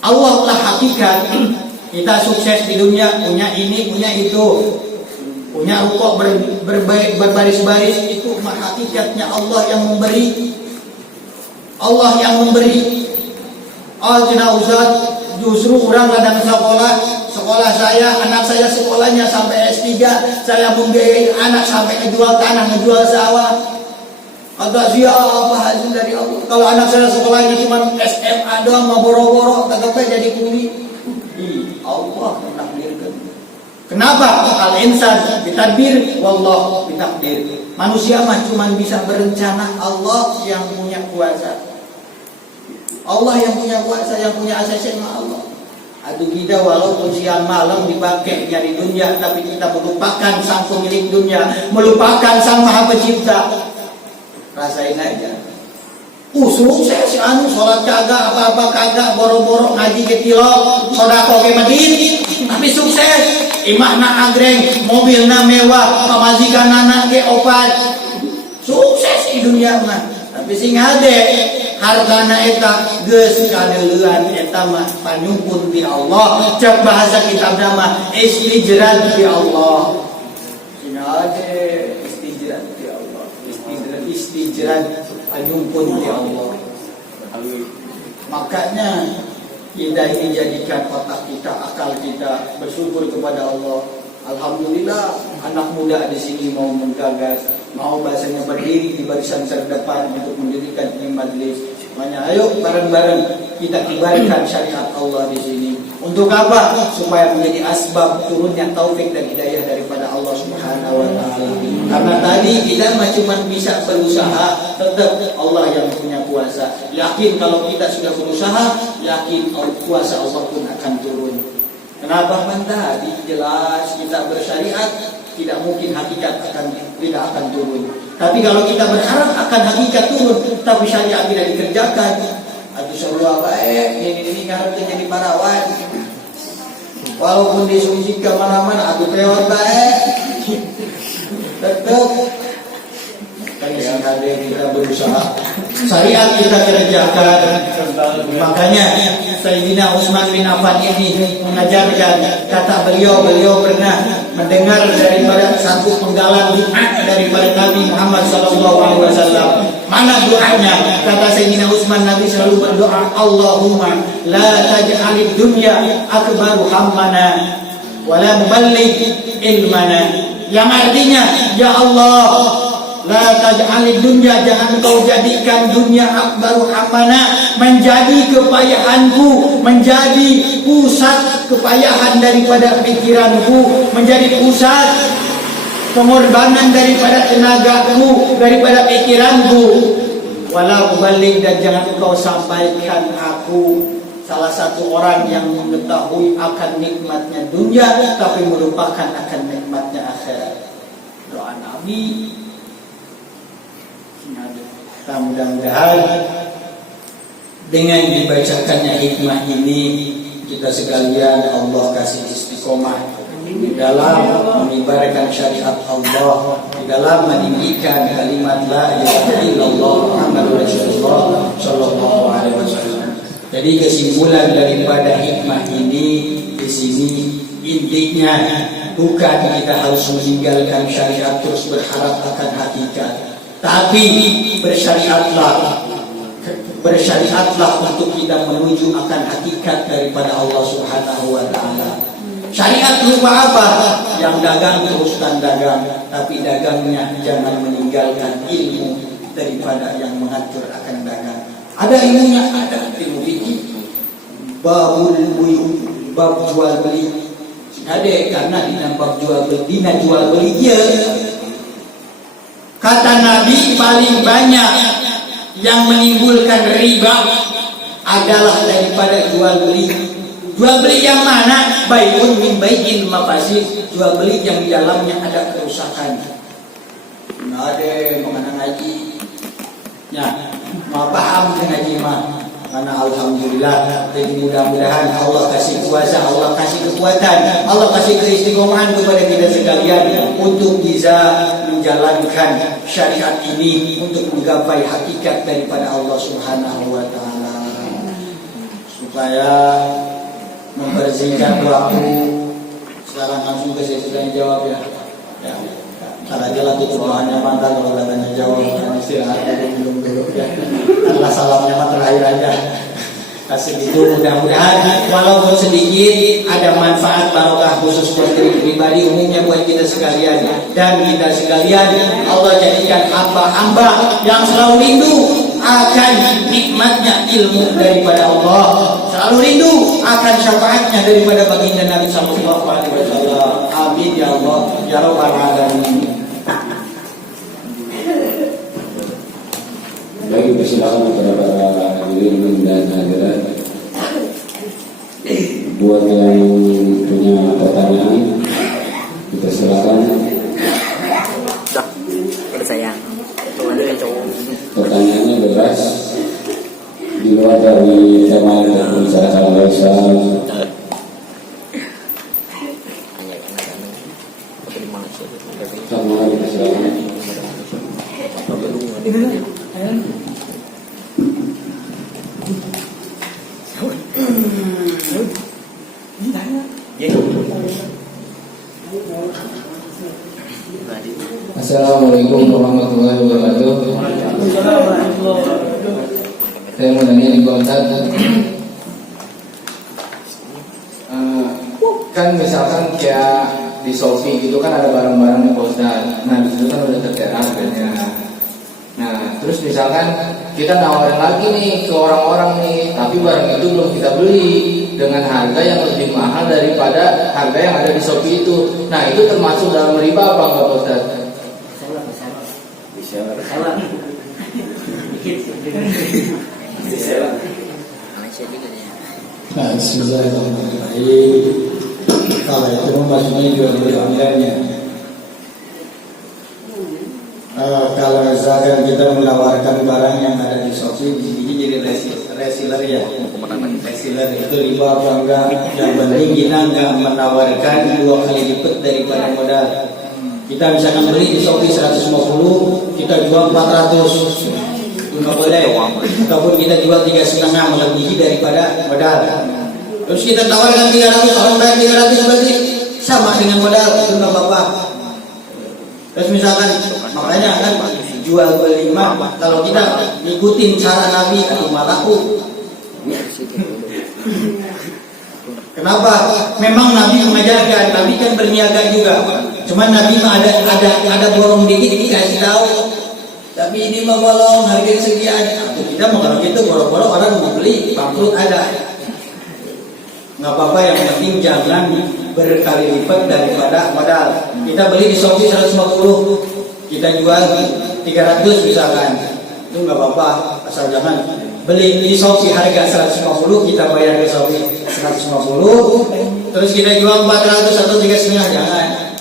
Allah lah hakikat. Kita sukses di dunia, punya ini, punya itu, punya rukuk berbaris-baris, itu hakikatnya Allah yang memberi. Oh cenah Ustaz, justru orang ladang sekolah saya, anak saya sekolahnya sampai S3, saya membiayai anak sampai ngejual tanah, ngejual sawah. Agak siapa hasil dari Allah. Kalau anak saya sekolahnya cuma SMA doang, mau boro-boro, tetapnya jadi kuli. Allah menakdirkan. Kenapa? Al-insan bitadbir, wallah bitakdir. Manusia mah cuma bisa berencana, Allah yang punya kuasa. Allah yang punya kuasa, yang punya ACC mah Allah. Aduh, kita walaupun siang malam dipakai nyari dunia, tapi kita melupakan sang pemilik dunia, melupakan sang maha pencipta. Rasain aja. Sukses sholat kagak, apa-apa kagak, boro-boro ngaji ke tilok, sodako ke medit, tapi sukses. Imahna agreng, mobilna mewah, pamajikan anak ke opat. Sukses di dunia mah. Tapi sing ade hartana eta geus kadeulean eta mah panyumpun ti Allah. Cek bahasa kitab nama istijrat ti Allah. Sing ade istijrat ti Allah. Istijrat panyumpun ti Allah. Makanya kita ini jadikan otak kita, akal kita bersyukur kepada Allah. Alhamdulillah anak muda di sini mau menggagas, mau bahasanya berdiri di barisan terdepan untuk mendirikan ini majelis. Makanya ayo bareng-bareng kita kibarkan syariat Allah di sini. Untuk apa? Supaya menjadi asbab turunnya taufik dan hidayah daripada Allah Subhanahu wa taala. Karena tadi kita cuma bisa berusaha, tetap Allah yang punya kuasa. Yakin kalau kita sudah berusaha, yakin kuasa Allah pun akan turun. Kenapa? Tadi jelas kita bersyariat, tidak mungkin hakikat tidak akan turun. Tapi kalau kita berharap akan hakikat turun, tapi syariat tidak dikerjakan, atau seluruh baik ini ngarep jadi parawan. Walaupun disuci ke mana-mana, aku lewat baik, tetap kan kita berusaha. Syariat kita kerjakan. Makanya Sayyidina Utsman bin Affan ini mengajarkan, kata beliau pernah mendengar daripada satu penggalan doa daripada Nabi Muhammad SAW. Mana doanya? Kata Sayyidina Utsman, Nabi selalu berdoa, Allahumma la taj'alid dunya akbaru hammana wa la muballigh ilmana. Yang artinya, ya Allah, la taj'alid dunya, jangan kau jadikan dunia akbaru hammana, menjadi kepayahanku, menjadi pusat kepayahan daripada pikiranku, menjadi pusat pengorbanan daripada tenagaku, daripada pikiranku. Wala ubalik, dan jangan kau sampaikan aku salah satu orang yang mengetahui akan nikmatnya dunia tapi melupakan akan nikmatnya akhirat. Doa Nabi. Mudah-mudahan dengan dibacakannya hikmah ini, kita sekalian Allah kasih istiqomah di dalam menyebarkan syariat Allah, di dalam meninggikan kalimat la ilaha illallah Muhammadur Rasulullah sallallahu alaihi wasallam. Jadi kesimpulan daripada hikmah ini di sini intinya bukan kita harus meninggalkan syariat terus berharap akan hakikat, tapi bersyariatlah untuk kita menuju akan hakikat daripada Allah Subhanahu wa taala. Syariat lupa apa? Yang dagang teruskan dagang, tapi dagangnya jangan meninggalkan ilmu daripada yang mengatur akan dagang. Ada ilmunya, ada ilmu fikih, babul buyu, bab jual beli. Ada karena di bab jual beli dia. Kata Nabi, paling banyak yang menimbulkan riba adalah daripada jual beli. Jual beli yang mana? Bai'un min bai'il mafasid. Jual beli yang di dalamnya ada kerusakan. Nah, ada mengenai ngaji. Ya, mau paham ngaji mah. Karena alhamdulillah, jadi mudah-mudahan Allah kasih kuasa, Allah kasih kekuatan, Allah kasih keistiqomahan kepada kita sekalian untuk bisa menjalankan syariat ini untuk menggapai hakikat daripada Allah Subhanahu wa taala. Supaya membersihkan waktu. Sekarang langsung ke sesi tanya jawab ya. Kalau aja lah tutup doanya mantan, kalau tanya jawab istirahat belum ya. Allah salamnya mah terakhir aja. Kasih itu mudah-mudahan walaupun sedikit ada manfaat barokah khusus buat diri pribadi, umumnya buat kita sekalian dan kita sekalian. Allah jadikan hamba-hamba yang selalu rindu akan nikmatnya ilmu daripada Allah, selalu rindu akan syafaatnya daripada baginda Nabi sallallahu alaihi wasallam. Amin ya Allah ya rabbal alamin. Bagi persilakan kepada para hadirin dan hadirat. Buat yang punya pertanyaan, kita silakan. Dah, ada sayang. Ada yang cowok. Pertanyaannya bebas, di luar dari tema yang kita bicarakan barusan. Sama kita silakan. Assalamualaikum warahmatullahi wabarakatuh. Saya mau nanya di kontak. Kan misalkan kayak di Shopee gitu kan ada barang-barang di Ustaz. Nah di situ kan udah tertera harganya. Nah terus misalkan kita nawarin lagi nih ke orang-orang nih, tapi barang itu belum kita beli dengan harga yang lebih mahal daripada harga yang ada di Shopee itu. Nah itu termasuk dalam riba apa enggak Ustaz? Nah, bismillahirrahmanirrahim. Kalau itu maksudnya jual beli online-nya. Kalau misalkan kita menawarkan barang yang ada di Shopee, ini jadi reseller ya. Reseller itu riba apa enggak? Yang penting kita enggak menawarkan 2 kali lipat daripada modal. Kita misalkan beli di Shopee 150, kita jual 400. Enggak boleh. Ataupun kita jual 3,5 melebihi daripada modal. Terus kita tawarkan 300, orang bayar 300 berarti sama dengan modal, itu enggak apa-apa. Terus misalkan makanya kan jual beli mah kalau kita ngikutin cara Nabi itu laku. Kenapa? Memang Nabi mengajarkan, Nabi kan berniaga juga. Cuman Nabi mah ada bolong dikit dikasih tahu. Tapi ini mah bolong harga sekian. Kita mau kalau gitu boro-boro orang mau beli bangkrut ada. Nggak apa-apa, yang penting jangan berkali lipat daripada modal. Kita beli di Shopee 150, kita jual 300 misalkan, itu nggak apa-apa, asal jangan beli di Shopee harga 150, kita bayar ke Shopee 150, terus kita jual 400 atau 3,5, jangan.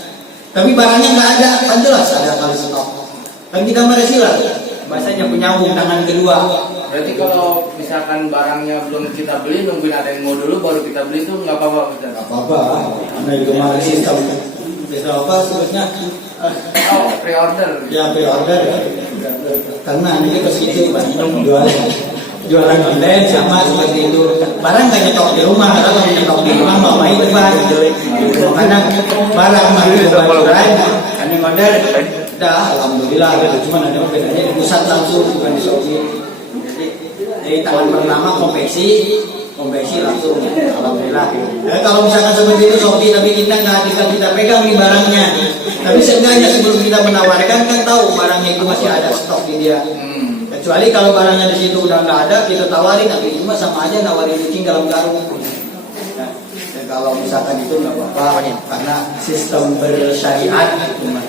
Tapi barangnya nggak ada, kan jelas ada kali stok. Kan kita mereseller, bahasanya penyambung tangan kedua. Berarti kalau misalkan barangnya belum kita beli, nungguin ada yang mau dulu baru kita beli itu nggak apa-apa Ustaz? Nggak apa-apa, karena itu mah sistem apa sebutnya? Oh, pre-order. Ya pre-order. Karena ini ke situ jualan online sama seperti itu. Barang nggak nyetok di rumah, kalau nyetok di rumah mau main depan. Karena barang masih jualan, ini model. Dah, alhamdulillah. Cuma ada bedanya di pusat langsung, bukan di Shopee. Jadi tangan pertama konveksi langsung, alhamdulillah. Kalau misalkan seperti itu Shopee, tapi kita pegang nih barangnya. Tapi seenggaknya sebelum kita menawarkan kan tahu barangnya itu masih ada stok di dia. Kecuali kalau barangnya di situ udah nggak ada, kita tawarin, tapi cuma sama aja nawarin kucing dalam karung. Nah, dan kalau misalkan itu nggak apa-apa, karena sistem bersyariat itu mah.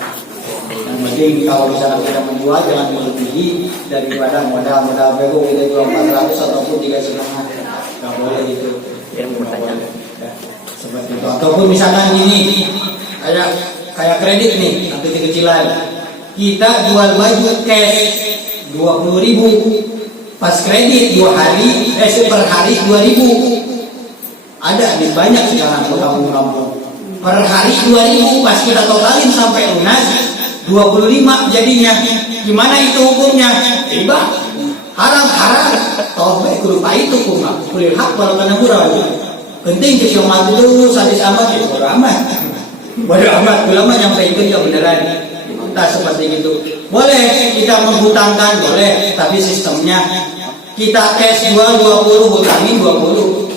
Yang penting kalau misalkan kita menjual jangan melebihi daripada modal bego, kita jual 400 ataupun 3,5, nggak boleh itu. Ya, seperti itu. Ataupun misalkan gini, kayak kredit nih, nanti kecilan, kita jual baju cash 20.000, pas kredit 2 hari, per hari 2.000. Ada nih banyak sekarang kampung-kampung. Per hari 2.000, pas kita totalin sampai lunas 25 jadinya. Gimana itu hukumnya? Riba. Haram. Toh kudu itu hukumnya. Kulil hak walau kana murah. Penting kita mati dulu, sadis amat ya bodo amat. Ulama nyampaikan kebenaran. Entah seperti itu. Boleh kita menghutangkan, boleh, tapi sistemnya kita cash jual 20, hutangin 20.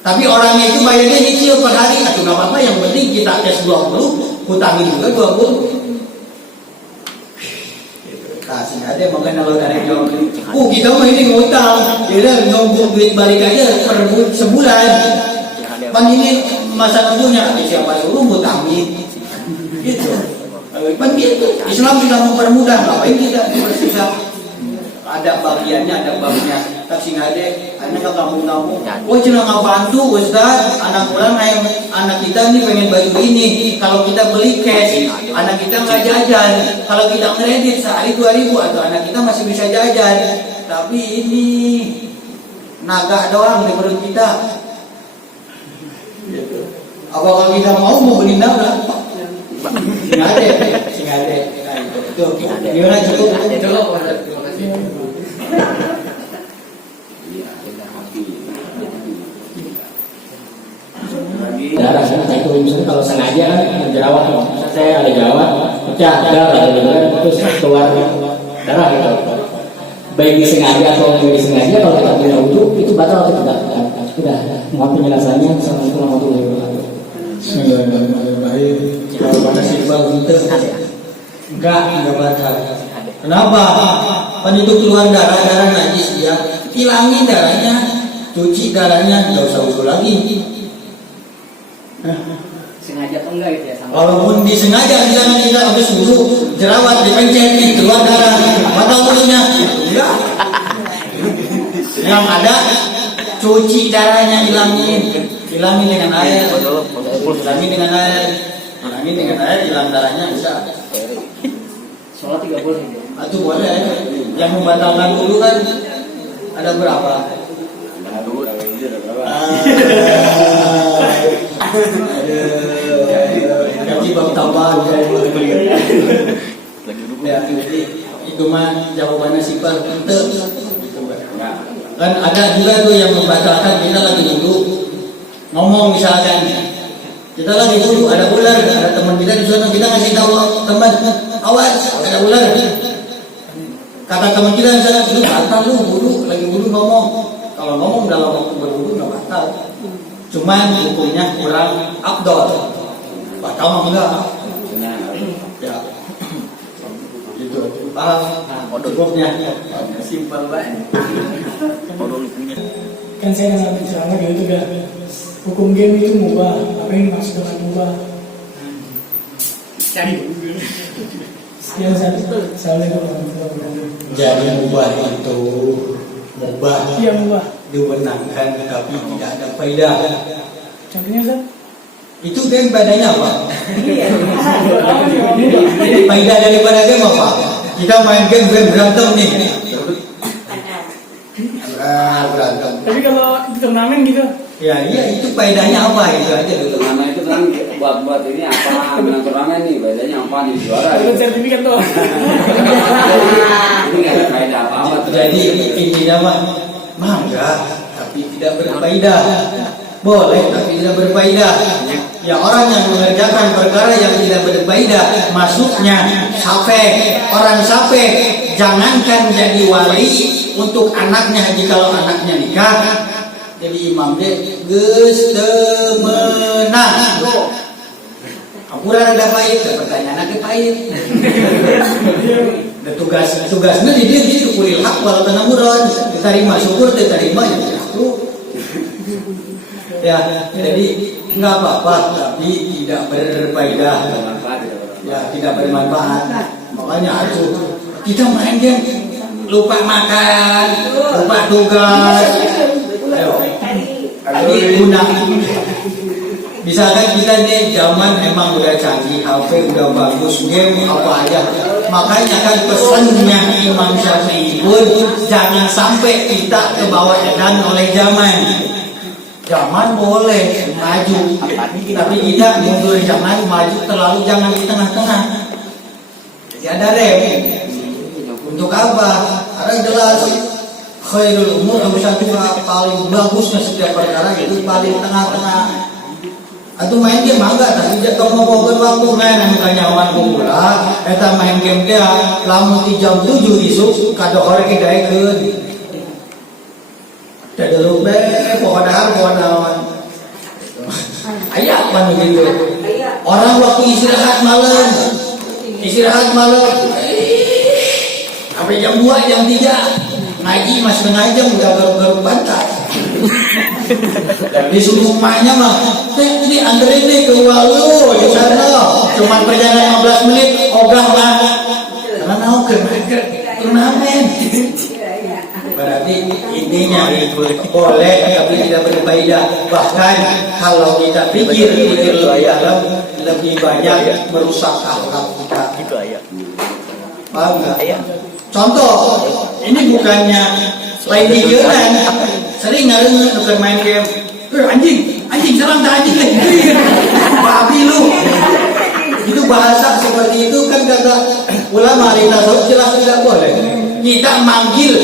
Tapi orangnya itu bayarnya nyicil per hari, atau nggak apa-apa, yang penting kita cash 20, hutangin juga 20. Kasih ada makanya kalau ada yang jawab, kita mah ini ngutang, jadi nunggu duit balik aja per sebulan. Pan ini masa nunggunya, siapa suruh ngutangin, gitu. Pan gitu. Islam sudah mempermudah, ngapain kita susah? Ada bagiannya, ada babnya. tapi nggak ada, anak ke kampung-kampung. Oh cina nggak bantu Ustaz, anak orang anak kita nih pengen baju ini. Kalau kita beli cash, anak kita nggak jajan. Kalau kita kredit sehari 2.000 atau anak kita masih bisa jajan. Tapi ini naga doang di perut kita. Apakah kita mau beli naga? Nggak ada, nggak ada. Itu gimana cukup? Terima kasih. darah kan itu misalnya kalau sengaja kan jerawat, misalnya saya ada jerawat pecah darah gitu kan, terus keluar darah gitu, baik disengaja atau tidak disengaja, kalau kita punya wudhu itu batal atau tidak? Sudah mohon penjelasannya. Assalamualaikum warahmatullahi wabarakatuh. Bismillahirrahmanirrahim. Kalau pada simpel itu enggak batal. Kenapa? Kan itu keluar darah najis ya, hilangin darahnya, cuci darahnya, nggak usah wudhu lagi. Sengaja atau enggak gitu ya? Walaupun disengaja misalnya kita habis wudhu jerawat dipencet nih keluar darah, batal wudhunya? Enggak. Yang ada cuci darahnya, hilangin dengan air, hilang darahnya bisa. Sholat juga boleh. Itu boleh. Yang membatalkan wudhu kan ada berapa? Gaji bang tambah ya, itu mah jawabannya simpel ente. Kan ada juga tuh yang membatalkan. Kita lagi dulu ngomong misalkan kita lagi dulu ada ular, ada teman kita di sana, kita ngasih tahu teman, awas ada ular. Kata teman kita di sana, lu batal lu buru lagi buru ngomong. Kalau ngomong dalam waktu berwudu nggak batal. Cuman hukumnya kurang afdol. Batal mah enggak. Ya. Gitu. Paham? Cukupnya. Simpel banget. Kan saya nggak bicara gitu kan. Hukum game itu mubah. Apa yang dimaksud dengan mubah? Sekian satu. Assalamualaikum warahmatullahi wabarakatuh. Jadi mubah itu mubah. Iya mubah. Dibenarkan tapi tidak ada faedah. Contohnya Ustaz? Itu game padanya apa? Apa sih mubah? Faedah daripada game apa? Kita main game berantem nih. Berantem. Tapi kalau di turnamen gitu, Ya iya itu faedahnya apa itu aja dulu. Turnamen itu kan buat ini apa, menang turnamen nih, bedanya apa nih juara dapat gitu. sertifikat tuh. Ini nggak ada faedah apa-apa. Jadi intinya mah mangga tapi tidak berfaedah. Boleh tapi tidak berfaedah. Ya orang yang mengerjakan perkara yang tidak berfaedah masuknya sape. Orang sape jangankan jadi wali untuk anaknya, jikalau anaknya nikah jadi imam deh geus teu meunang. Ampura rada pahit, pertanyaan ke pahit. Tugasnya di dia jadi kulil hak walau tanah muron, diterima syukur, diterima ya aku. Ya, jadi nggak apa-apa, tapi tidak berfaedah. Ya, tidak bermanfaat. Makanya aku kita main game lupa makan, lupa tugas. Ayo, guna. Misalkan kita nih zaman emang udah canggih, HP udah bagus, game apa aja. Makanya kan pesannya Imam Syafi'i pun jangan sampai kita kebawa edan oleh zaman. Zaman boleh maju, tapi kita mundur jangan maju terlalu, jangan di tengah-tengah. Jadi ada rem. Untuk apa? Karena jelas khairul umur awsatuha, paling bagusnya setiap perkara itu paling tengah-tengah. Atau main game mangga tapi jatuh ngobrol waktu main makanya awan kumula eta main game teh lamun di jam 7 isuk kado hore ke daekeun. Dadeluk bae poho dahar poho naon. Aya pan gitu. Orang waktu istirahat malam sampai jam 2 jam 3 ngaji mas setengah jam udah garuk-garuk pantat. Disuruh emaknya mah, ini anterin nih ke walu di sana, cuma perjalanan 15 menit, ogah mah, karena mau ke turnamen. Berarti intinya boleh tapi tidak berfaedah. Bahkan kalau kita pikir lebih dalam, lebih banyak merusak akhlak kita. Paham nggak? Contoh, ini bukannya lain pikiran. Sering nggak lu main game? Anjing serang tak anjing lagi. Babi lu. Itu bahasa seperti itu kan kata ulama hari tasawuf jelas tidak boleh. Kita manggil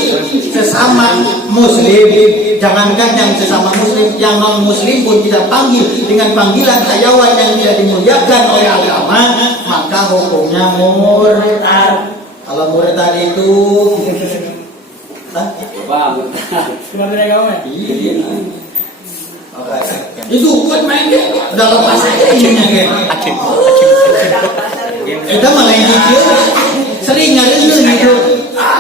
sesama muslim, jangankan yang sesama muslim, yang non muslim pun kita panggil dengan panggilan hayawan yang tidak dimuliakan oleh agama, maka hukumnya murtad. Kalau murtad itu Keluar dari agama ya? iya. Itu buat main game, udah lepas aja ininya game. Kita malah yang kecil, sering ngalir gitu.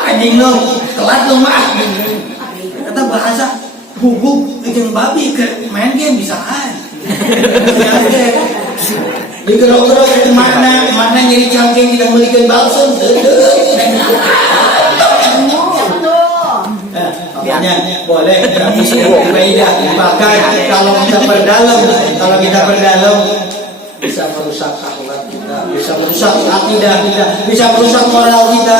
Anjing lo, telat lo mah. Kata bahasa bubuk ikan babi ke main game bisa kan? Di gerok-gerok itu mana nyari cangkeng kita belikan balsam, makanya boleh tapi tidak berbeda. Bahkan kalau kita berdalam bisa merusak akhlak kita, bisa merusak akidah kita, bisa merusak moral kita.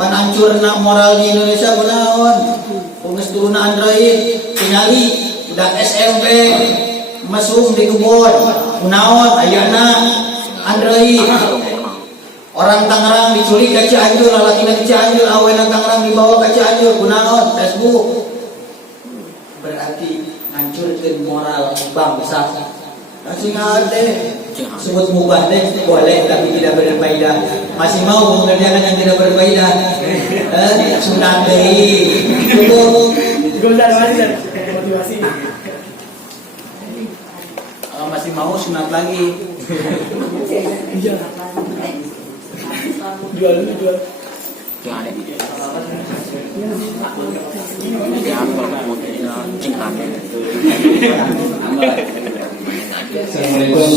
Hancurna moral di Indonesia kunaon? Geus turuna Android, tingali udah SMP masuk di kebun. Kunaon ayeuna Android. Orang Tangerang diculik ke Cianjur, lalakinya di Cianjur, awena Tangerang dibawa ke Cianjur, kunaon Facebook. Berarti hancurkeun moral bangsa. Masih ngade sebut mubah deh boleh tapi tidak berfaedah. Masih mau mengerjakan yang tidak berfaedah? Sunat deui. Cukup. Gozar masih motivasi. Kalau masih mau sunat lagi. Iya. Jual. Assalamualaikum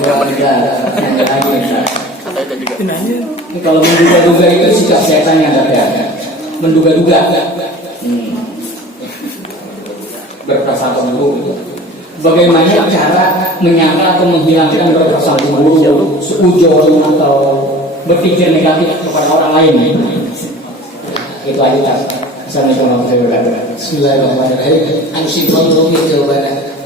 warahmatullahi wabarakatuh. Kalau menduga-duga itu sikap setan yang ada. Menduga-duga, berprasangka buruk. Bagaimana cara menyangka atau menghilangkan berprasangka buruk, seujon atau berpikir negatif kepada orang lain? Itu aja. Assalamualaikum warahmatullahi wabarakatuh. Bismillahirrahmanirrahim. Anu simpel rumit jawabannya.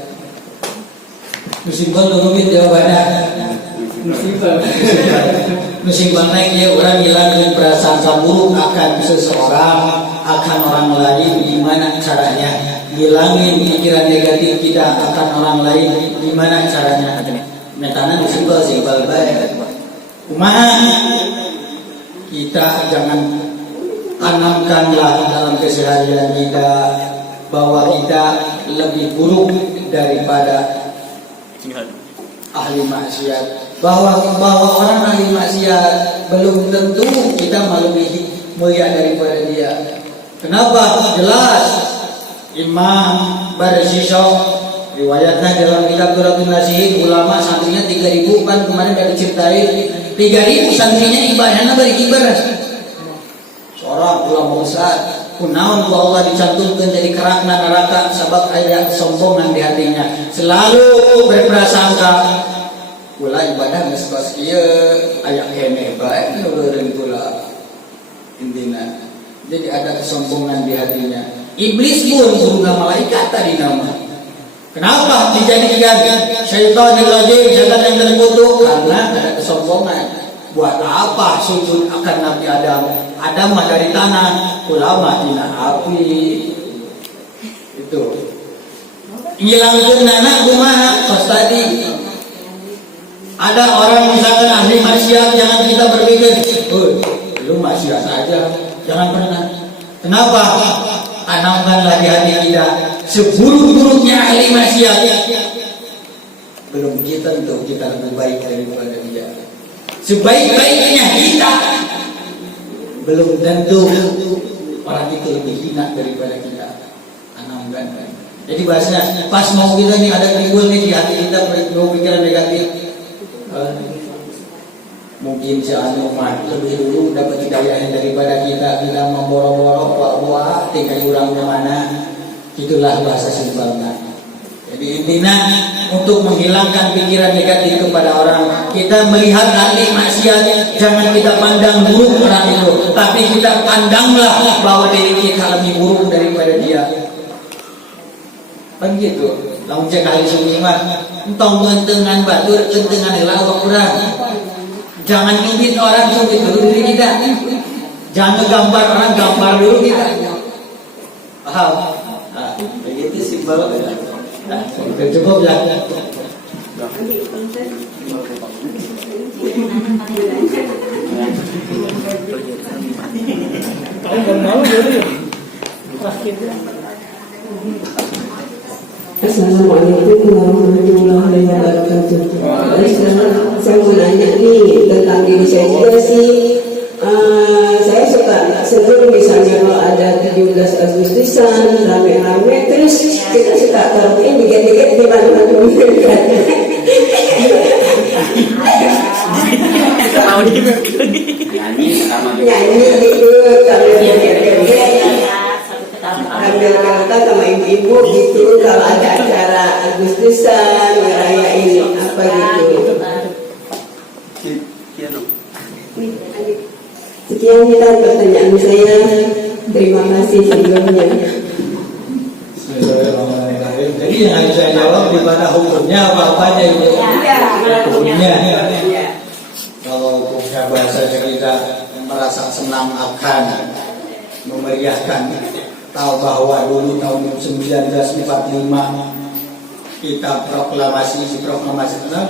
Musimpel naik ya orang hilangin prasangka buruk akan seseorang, akan orang lain. Gimana caranya? Hilangin pikiran negatif kita akan orang lain. Gimana caranya? Metana simpel baik. Kumaha? Kita jangan tanamkanlah dalam keseharian kita bahwa kita lebih buruk daripada ahli maksiat. Bahwa orang ahli maksiat belum tentu kita lebih mulia daripada dia. Kenapa? Jelas Imam Barzisho riwayatnya dalam kitab Turatul Nasihin, ulama santrinya 3.000 kan kemarin dari diceritain 3.000 santrinya ibadahnya bari kibar. Seorang ulama besar kunaon ku Allah dicantumkan jadi kerakna neraka sebab aya kesombongan di hatinya, selalu berprasangka ulah ibadah geus tos kieu aya keneh bae nurureun kula intina. Jadi ada kesombongan di hatinya. Iblis pun guruna malaikat tadi nama. Kenapa dijadikan syaitanir rajim, setan yang terkutuk? Karena ada kesombongan. Buat apa sujud akan Nabi Adam? Adam mah dari tanah, ulama tina api. Itu. Ngilangkeun anak kumaha? Tos tadi. Ada orang misalkan ahli maksiat, jangan kita berpikir, lu maksiat saja, jangan pernah. Kenapa? Tanamkanlah di hati kita seburuk-buruknya ahli maksiat. Belum kita untuk kita lebih baik daripada dia. Sebaik-baiknya kita belum tentu orang itu lebih hina daripada kita. Tanamkan. Jadi bahasanya pas mau kita nih ada timbul nih di hati kita berpikiran negatif. Mungkin si anu mah lebih dulu dapat hidayahnya daripada kita memboro-boro buah tinggal orang mana. Itulah bahasa simpelnya. Jadi intinya untuk menghilangkan pikiran negatif kepada orang, kita melihat ahli maksiat, jangan kita pandang buruk orang itu, tapi kita pandanglah bahwa diri kita lebih buruk daripada dia. Kan gitu. Lamun cek ahli sunni mah, entong ngentengan batur, ngentengan heula orang. Jangan nyubit orang, nyubit dulu diri kita. Jangan gambar orang, gambar dulu kita. Paham? Nah, begitu simpel. Nah, cukup ya. Assalamualaikum warahmatullahi wabarakatuh. Saya mau nanya nih tentang diri saya juga sih. Saya suka sebelum misalnya kalau ada 17 Agustusan rame-rame, terus kita suka taruhin dikit-dikit di mana-mana. Nyanyi gitu ambil kata sama ibu-ibu gitu kalau ada acara Agustusan ngerayain apa gitu. Sekian kita pertanyaan saya. Terima kasih sebelumnya. Bismillahirrahmanirrahim. Jadi yang harus saya jawab di mana hukumnya apa-apanya itu. Hukumnya. Kalau hukumnya bahasa kita merasa senang akan memeriahkan, tahu bahwa dulu tahun 1945 kita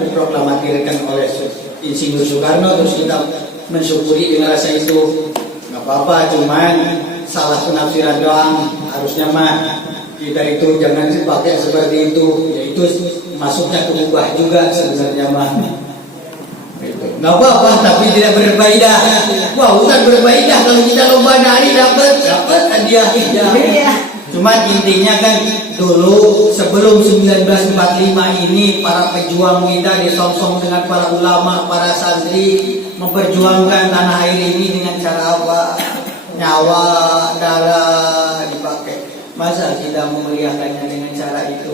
diproklamirkan oleh Insinyur Soekarno, terus kita mensyukuri dengan rasa itu. Nggak apa-apa, cuman salah penafsiran doang. Harusnya mah kita itu jangan dipakai seperti itu, yaitu masuknya ke ubah juga sebenarnya mah. Nggak apa-apa, tapi tidak berbaidah. Wah, bukan berbaidah kalau kita lomba nari dapat hadiah. Cuma intinya kan dulu sebelum 1945 ini para pejuang kita disongsong dengan para ulama, para santri memperjuangkan tanah air ini dengan cara apa? Nyawa, darah dipakai. Masa kita memeriahkannya dengan cara itu?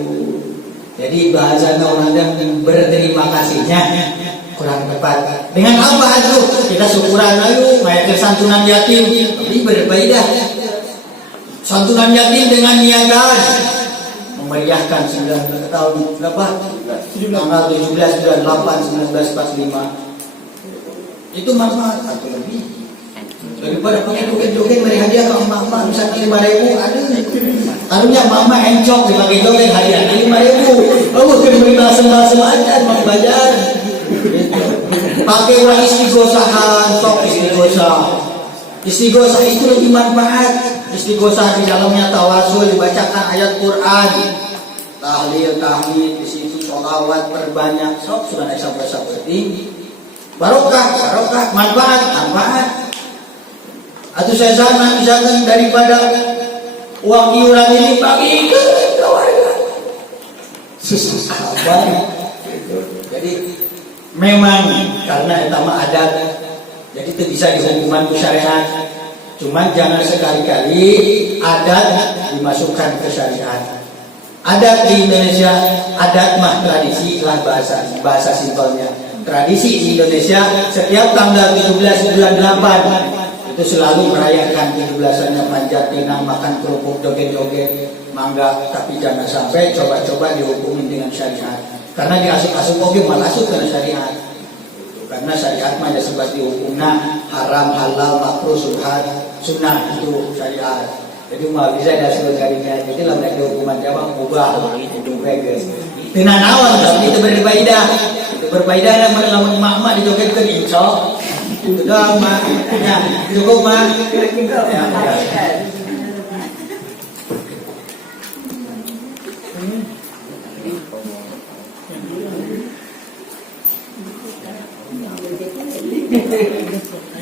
Jadi bahasa orang berterima kasihnya kurang tepat. Dengan apa itu? Kita syukuran ayo, kayak santunan yatim, tapi berbeda. Santunan yatim dengan niatan memeriahkan 19 tahun berapa? Tanggal 17 bulan 8 1945. Itu manfaat atau lebih daripada pakai joget-joget beri hadiah ke mama misalnya 5.000 ada. Harusnya mama encok dipakai joget hadiah 5.000. Oh, kita beri bahasa-bahasa aja membayar. Pakai uang istighosahan, sok istighosah. Istighosah itu lebih manfaat. Istighosah di dalamnya tawasul, dibacakan ayat Quran, tahlil, tahmid, di situ sholawat perbanyak, sok sudah ada seperti barokah, manfaat. Atau saya sana misalkan daripada uang iuran ini bagi ke keluarga. Susah apa? Jadi memang karena etama adat, jadi itu bisa dihukuman syariat. Cuman jangan sekali-kali adat dimasukkan ke syariat. Adat di Indonesia, adat mah tradisi lah bahasa simpelnya. Tradisi di Indonesia setiap tanggal 17 bulan 8 itu selalu merayakan 17-annya panjat pinang, makan kerupuk, joget-joget, mangga. Tapi jangan sampai coba-coba dihukumin dengan syariat. Karena diasuk-asuk oke malah masuk ke syariat. Karena syariat mah ada sebab dihukumna haram, halal, makruh, subhat, sunnah itu syariat. Jadi mah bisa ada sebagainya. Jadi lah ada hukuman jawab ubah itu bagus. Tenan awal tapi itu berbeda. Itu berbeda yang melamun mak-mak dijoget ke incok. Sudah mah, ya cukup mah. Ya.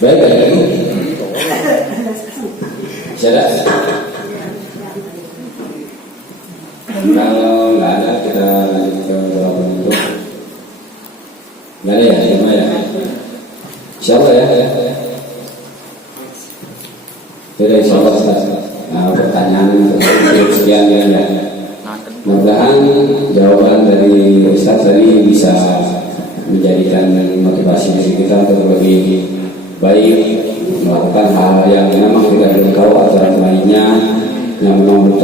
Baik, Sudah. Kalau nggak ada kita lanjut ke jawaban itu. Nggak ada ya, cuma ya. Jadi insya Allah Ustaz, pertanyaan sekian ya. Mudah-mudahan jawaban dari Ustaz tadi bisa menjadikan motivasi diri kita untuk lebih baik melakukan hal yang memang tidak belum tahu aturan lainnya yang memang belum tahu